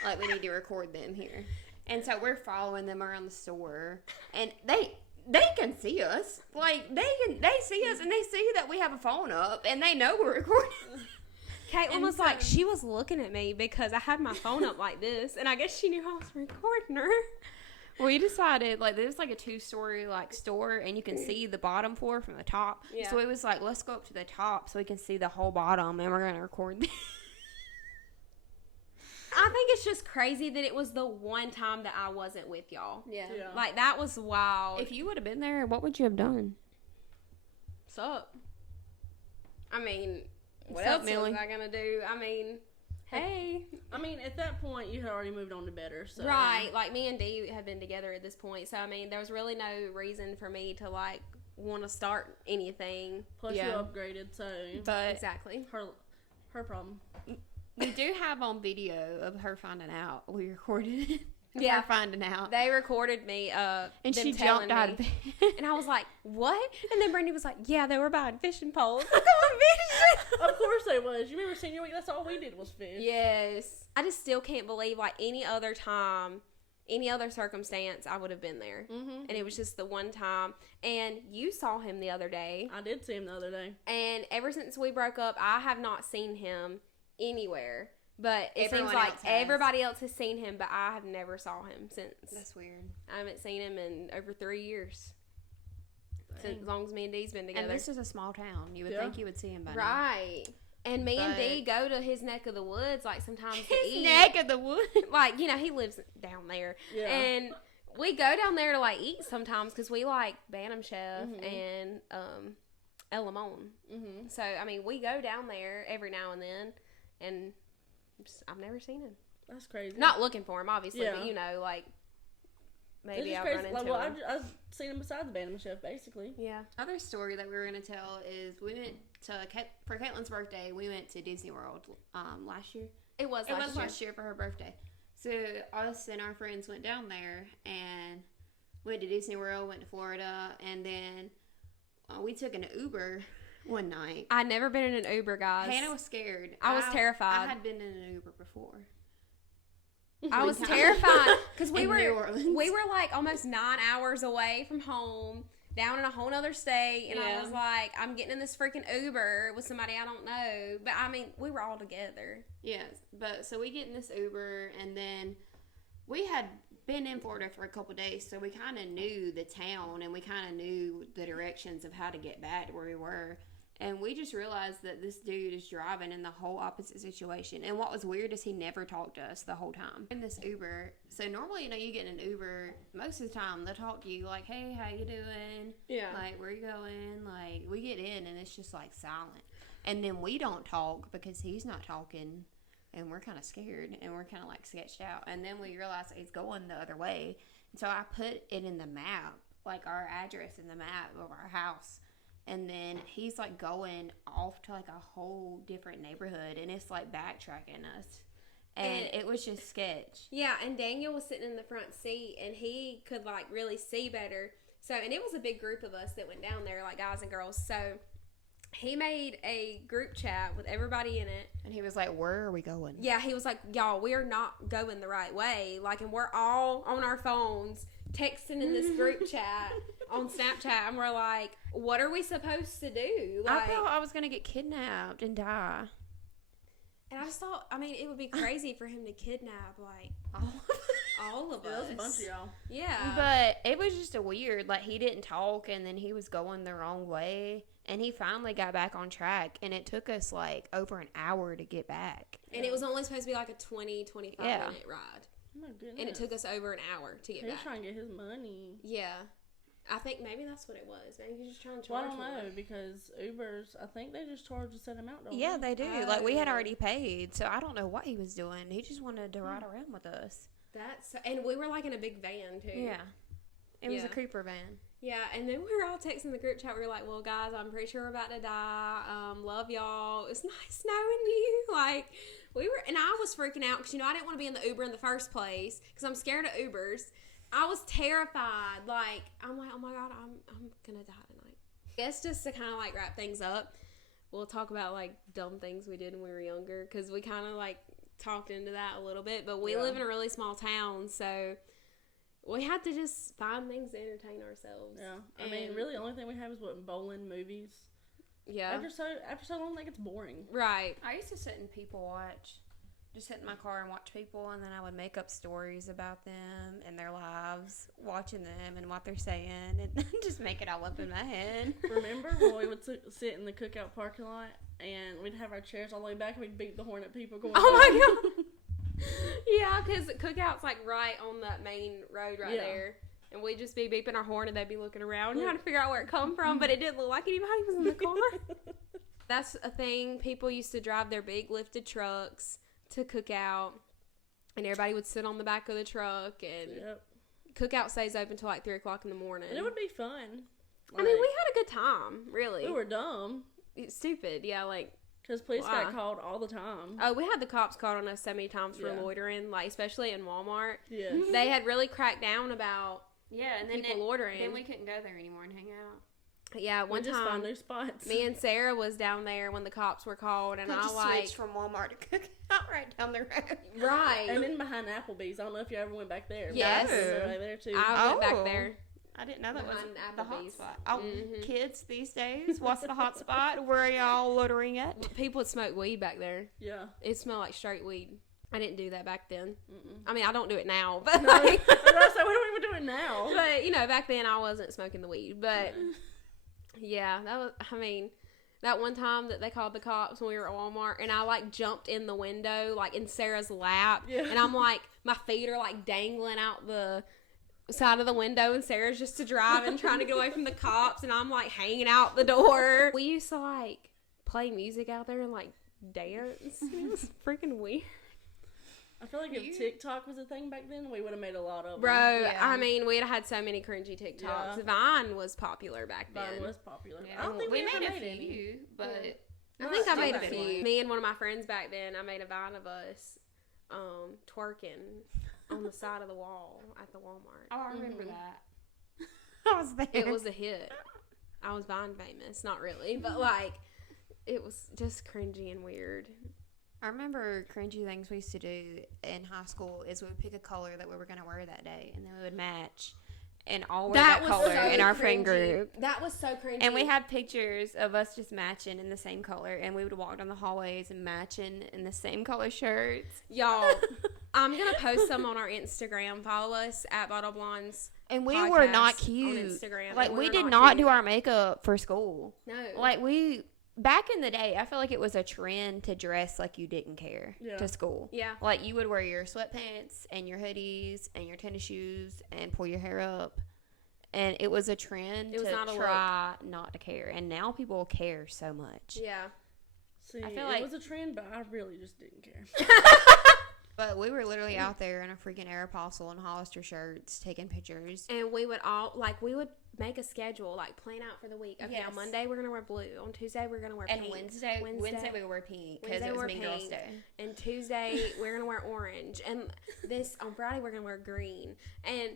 Like, we need to record them here. And so we're following them around the store, and they can see us. Like, they see us, and they see that we have a phone up, and they know we're recording. Caitlin And was so- like, she was looking at me because I had my phone up like this, and I guess she knew I was recording her. We decided, like, there's like a 2-story like store, and you can see the bottom floor from the top. Yeah. So it was like, let's go up to the top so we can see the whole bottom, and we're gonna record this. I think it's just crazy that it was the one time that I wasn't with y'all. Yeah. Yeah. Like, that was wild. If you would have been there, what would you have done? What's up? I mean, what What's up, else Millie? was I gonna do? I mean, hey. I mean, at that point, you had already moved on to better. So. Right. Like, me and Dee had been together at this point. So, I mean, there was really no reason for me to, like, want to start anything. Plus, Yeah. you upgraded, so But Exactly. her problem. we do have on video of her finding out. We recorded it. Yeah. Her finding out. They recorded me, And them she telling jumped out of me. bed. And I was like, what? And then Brandy was like, yeah, they were buying fishing poles. I'm going fishing. Of course they was. You remember senior week? That's all we did was fish. Yes. I just still can't believe, like, any other time, any other circumstance, I would have been there. Mm-hmm. And it was just the one time. And you saw him the other day. I did see him the other day. And ever since we broke up, I have not seen him anywhere. But it Everyone seems like else has. everybody else has seen him, but I have never saw him since. That's weird. I haven't seen him in over 3 years. Dang. Since as long as me and Dee's been together. And this is a small town. You would Yeah. think you would see him by now. Right. And me and But- Dee go to his neck of the woods, like, sometimes to His eat. neck of the wood. Like, you know, he lives down there. Yeah. And we go down there to, like, eat sometimes because we like Bantam Chef Mhm. and El Limon. Mm-hmm. So, I mean, we go down there every now and then, and I've never seen him. That's crazy. Not looking for him, obviously, Yeah. but, you know, like, It's maybe just I'll crazy. run into Like, well, him. I've seen him beside the Bantam Chef, basically. Yeah. Other story that we were going to tell is we went to, for Caitlin's birthday, we went to Disney World last year. It was It last was year. last year for her birthday. So us and our friends went down there and went to Disney World, went to Florida, and then we took an Uber one night. I'd never been in an Uber, guys. Hannah was scared. I was terrified. I had been in an Uber before. I was One time. terrified because In New Orleans. we were like almost 9 hours away from home, down in a whole nother state, and I Yeah. was like, I'm getting in this freaking Uber with somebody I don't know. But I mean, we were all together. Yes, but so we get in this Uber, and then we had been in Florida for a couple of days, so we kind of knew the town, and we kind of knew the directions of how to get back to where we were. And we just realized that this dude is driving in the whole opposite situation. And what was weird is he never talked to us the whole time. In this Uber, so normally, you know, you get in an Uber, most of the time they'll talk to you like, hey, how you doing? Yeah. Like, where you going? Like, we get in and it's just like silent. And then we don't talk because he's not talking. And we're kind of scared and we're kind of like sketched out. And then we realize he's going the other way. And so I put it in the map, like our address in the map of our house. And then he's like going off to like a whole different neighborhood and it's like backtracking us. And it was just sketch. Yeah, and Daniel was sitting in the front seat, and he could like really see better. So, and it was a big group of us that went down there, like guys and girls. So he made a group chat with everybody in it. And he was like, where are we going? Yeah, he was like, y'all, we are not going the right way. Like, and we're all on our phones texting in this group chat on Snapchat, and we're like, what are we supposed to do? Like, I thought I was going to get kidnapped and die. and I just thought, I mean, it would be crazy for him to kidnap, like, all of Yeah, us. that was a bunch of y'all. Yeah. But it was just a weird, like, he didn't talk and then he was going the wrong way. And he finally got back on track. And it took us, like, over an hour to get back. And it was only supposed to be like a 25 Yeah. minute ride. Oh my goodness. And it took us over an hour to get He was back. trying to get his money. Yeah. I think maybe that's what it was. Maybe he was just trying to Well, I charge don't know more. because Ubers, I think they just charge a set amount. Don't Yeah, they do. Like, we had Oh. already paid. So I don't know what he was doing. He just wanted to ride around with us. That's and we were like in a big van too. Yeah. It was a Yeah. creeper van. Yeah, and then we were all texting the group chat. We were like, "Well, guys, I'm pretty sure we're about to die. Love y'all. It's nice knowing you." Like, we were, and I was freaking out because I didn't want to be in the Uber in the first place because I'm scared of Ubers. I was terrified. Like, I'm like, "Oh my god, I'm gonna die tonight." I guess just to kind of like wrap things up, we'll talk about like dumb things we did when we were younger because we kind of like talked into that a little bit. But we Yeah. live in a really small town, so we had to just find things to entertain ourselves. Yeah. I mean, really, the only thing we have is what, bowling, movies. Yeah. After so long, that gets boring. Right. I used to sit and people watch. Just sit in my car and watch people, and then I would make up stories about them and their lives, watching them and what they're saying, and just make it all up in my head. Remember when we would sit in the cookout parking lot and we'd have our chairs all the way back and we'd beat the horn at people going, Oh my god. Yeah, because Cookout's like right on that main road right Yeah. there. And we'd just be beeping our horn and they'd be looking around trying to figure out where it come from, but it didn't look like anybody was in the car. That's a thing. People used to drive their big lifted trucks to Cookout, and everybody would sit on the back of the truck, and Yep. Cookout stays open till like 3 o'clock in the morning. And it would be fun. I mean, we had a good time, really. We were dumb. It's stupid, yeah, like. Because police Why? got called all the time. Oh, we had the cops called on us so many times for Yeah. loitering, like, especially in Walmart. Yeah. They had really cracked down about Yeah, and then people loitering. Then we couldn't go there anymore and hang out. Yeah, We one just found time, new spots. me and Sarah was down there when the cops were called, and We I just like, switched from Walmart to cook out right down the road. right. And then behind Applebee's. I don't know if you ever went back there. Yes. Right there too. I went Oh. back there. I didn't know that was Behind the hot Applebee's. spot. Oh, Mhm. kids these days, what's the hot spot? Where are y'all loitering at? People would smoke weed back there. Yeah. It smelled like straight weed. I didn't do that back then. Mm-mm. I mean, I don't do it now, but No, I like, was gonna say, what are we doing now? but you know, back then I wasn't smoking the weed. But yeah, that was. I mean, that one time that they called the cops when we were at Walmart, and I like jumped in the window, like in Sarah's lap, Yeah. and I'm like, my feet are like dangling out the side of the window, and Sarah's just driving, trying to get away from the cops, and I'm like hanging out the door. We used to like play music out there and like dance. It was freaking weird. I feel like if TikTok was a thing back then, we would have made a lot of Bro, them. Yeah. I mean, we'd had so many cringy TikToks. Yeah. Vine was popular back then. Vine was popular. Yeah. I don't think we ever made a any. few, but I think I Still made a made few. one. Me and one of my friends back then, I made a Vine of us twerking on the side of the wall at the Walmart. oh, I remember Mhm. that. I was there. It was a hit. I was Vine famous. Not really, but like, it was just cringy and weird. I remember cringy things we used to do in high school is we would pick a color that we were going to wear that day, and then we would match and all wear that color in our friend group. That was so cringy. And we had pictures of us just matching in the same color, and we would walk down the hallways and matching in the same color shirts. Y'all, I'm going to post some on our Instagram. Follow us at Bottle Blondes. And we Podcast were not on cute. Instagram. Like, And we we're did not not cute. do our makeup for school. No. Like, back in the day, I feel like it was a trend to dress like you didn't care Yeah. to school. Yeah. Like, you would wear your sweatpants and your hoodies and your tennis shoes and pull your hair up. And it was a trend It was to not a look. try not to care. And now people care so much. Yeah. See, I feel it like- was a trend, but I really just didn't care. But we were literally out there in a freaking Aeropostale and Hollister shirts taking pictures. And we would all, like, we would make a schedule, like, plan out for the week. Okay, Yes. on Monday, we're going to wear blue. On Tuesday, we're going to wear And pink. Wednesday we would wear pink because Wednesday it was we're Mean Girls pink. Day. And Tuesday, we're going to wear orange. And on Friday, we're going to wear green. And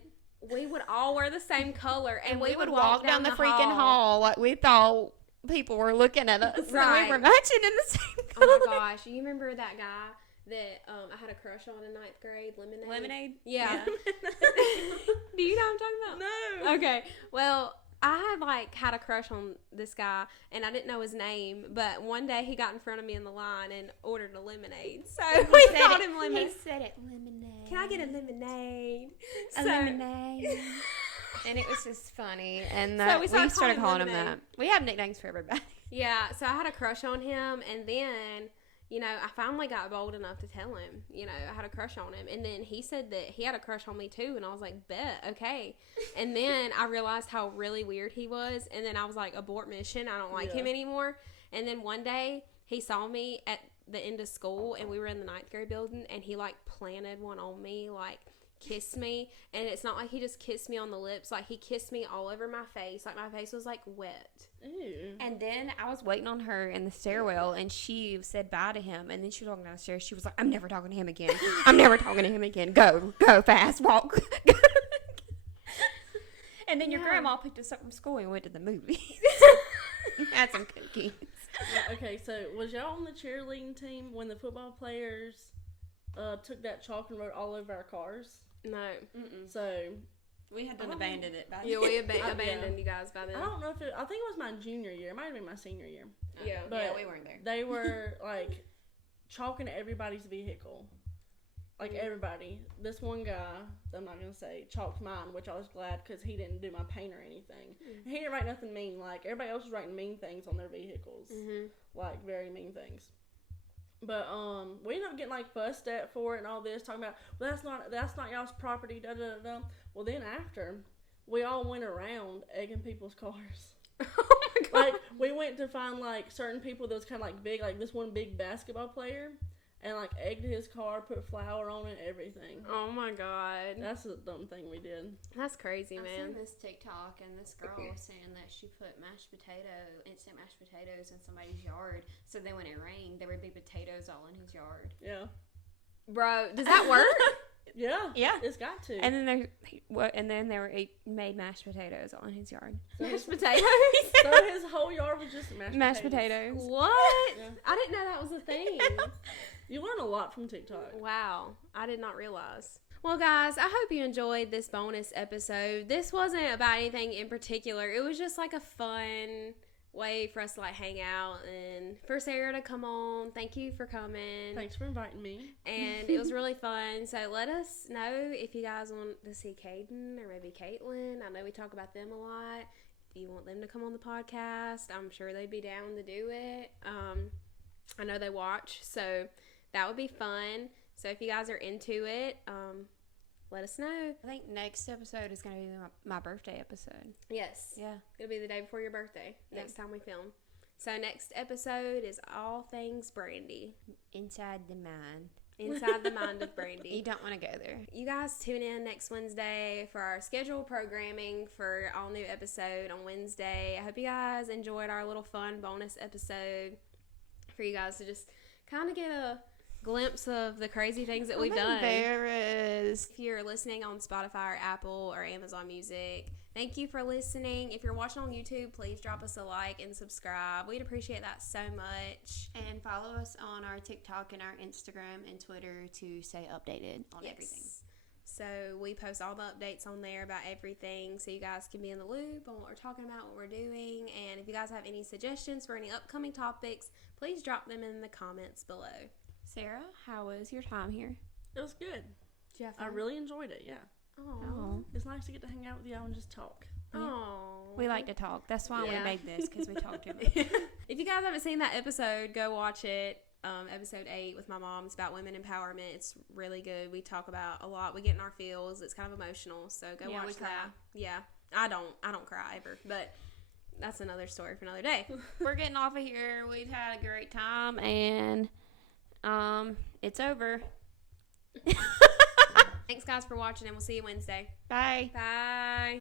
we would all wear the same color. And we would walk down the freaking hall like we thought people were looking at us. And Right. we were matching in the same Oh color. my gosh. You remember that guy that I had a crush on in 9th grade? Lemonade? Lemonade? Yeah. Do you know what I'm talking about? No. Okay. Well, I had a crush on this guy, and I didn't know his name, but one day he got in front of me in the line and ordered a lemonade. So we called him Lemonade. He said it, lemonade. Can I get a lemonade? a So- lemonade? And it was just funny. And So that, we we started started calling calling him Lemonade. that. We have nicknames for everybody. Yeah, so I had a crush on him, and then, you know, I finally got bold enough to tell him, you know, I had a crush on him. And then he said that he had a crush on me too, and I was like, bet, okay. And then I realized how really weird he was, and then I was like, abort mission, I don't like Yeah. him anymore. And then one day, he saw me at the end of school, and we were in the 9th grade building, and he, like, planted one on me, like, kissed me. And it's not like he just kissed me on the lips, like, he kissed me all over my face. Like, my face was, like, wet. Ew. And then I was waiting on her in the stairwell, and she said bye to him. And then she was walking down the stairs. She was like, I'm never talking to him again. I'm never talking to him again. Go fast, walk. And then your Yeah. grandma picked us up from school and we went to the movies. Had some cookies. Okay, so was y'all on the cheerleading team when the football players took that chalk and wrote all over our cars? No. So We had done abandoned it. Yeah, we Yeah. abandoned you guys by then. I don't know if I think it was my junior year. It might have been my senior year. Yeah. But yeah, we weren't there. They were like chalking everybody's vehicle. Like everybody. This one guy, I'm not going to say, chalked mine, which I was glad because he didn't do my paint or anything. He didn't write nothing mean. Like everybody else was writing mean things on their vehicles. Mm-hmm. Like very mean things. But we ended up getting like fussed at for it and all this, talking about, well, that's not y'all's property, da da da da. Well, then after, we all went around egging people's cars. Oh my god. Like we went to find like certain people that was kind of like big, like this one big basketball player. and like egged his car, put flour on it, everything. Oh my god. That's a dumb thing we did. That's crazy, I've man. seen this TikTok, and this girl was saying that she put instant mashed potatoes in somebody's yard, so then when it rained, there would be potatoes all in his yard. Yeah. Bro, does that work? Yeah. Yeah. It's got to. And then they were made mashed potatoes all in his yard. So his, Mashed potatoes? so his whole yard was just mashed potatoes. What? Yeah. I didn't know that was a thing. You learn a lot from TikTok. Wow. I did not realize. Well, guys, I hope you enjoyed this bonus episode. This wasn't about anything in particular. It was just like a fun way for us to like hang out and for Sarah to come on. Thank you for coming. Thanks for inviting me. And it was really fun. So let us know if you guys want to see Caden or maybe Caitlin. I know we talk about them a lot. If you want them to come on the podcast, I'm sure they'd be down to do it. I know they watch, so that would be fun. So if you guys are into it, let us know. I think next episode is going to be my birthday episode. Yes. Yeah. It'll be the day before your birthday, Yeah. next time we film. So next episode is all things Brandy. Inside the mind. Inside the mind of You Brandy. don't want to go there. You guys tune in next Wednesday for our scheduled programming for all new episode on Wednesday. I hope you guys enjoyed our little fun bonus episode for you guys to just kind of get a glimpse of the crazy things that we've done. Embarrassed. If you're listening on Spotify or Apple or Amazon Music, thank you for listening. If you're watching on YouTube, please drop us a like and subscribe. We'd appreciate that so much. And follow us on our TikTok and our Instagram and Twitter to stay updated on everything. So we post all the updates on there about everything so you guys can be in the loop on what we're talking about, what we're doing. And if you guys have any suggestions for any upcoming topics, please drop them in the comments below. Sarah, how was your time here? It was good. Did you have I fun? really enjoyed it, yeah. Oh. It's nice to get to hang out with y'all and just talk. Oh. We like to talk. That's why Yeah. we made this, because we talk too much. If you guys haven't seen that episode, go watch it. Episode 8 with my mom. It's about women empowerment. It's really good. We talk about a lot. We get in our feels. It's kind of emotional. So go Yeah, we watch cry. that. Yeah. I don't cry ever, but that's another story for another day. We're getting off of here. We've had a great time, and it's over. Thanks guys for watching, and we'll see you Wednesday. Bye. Bye.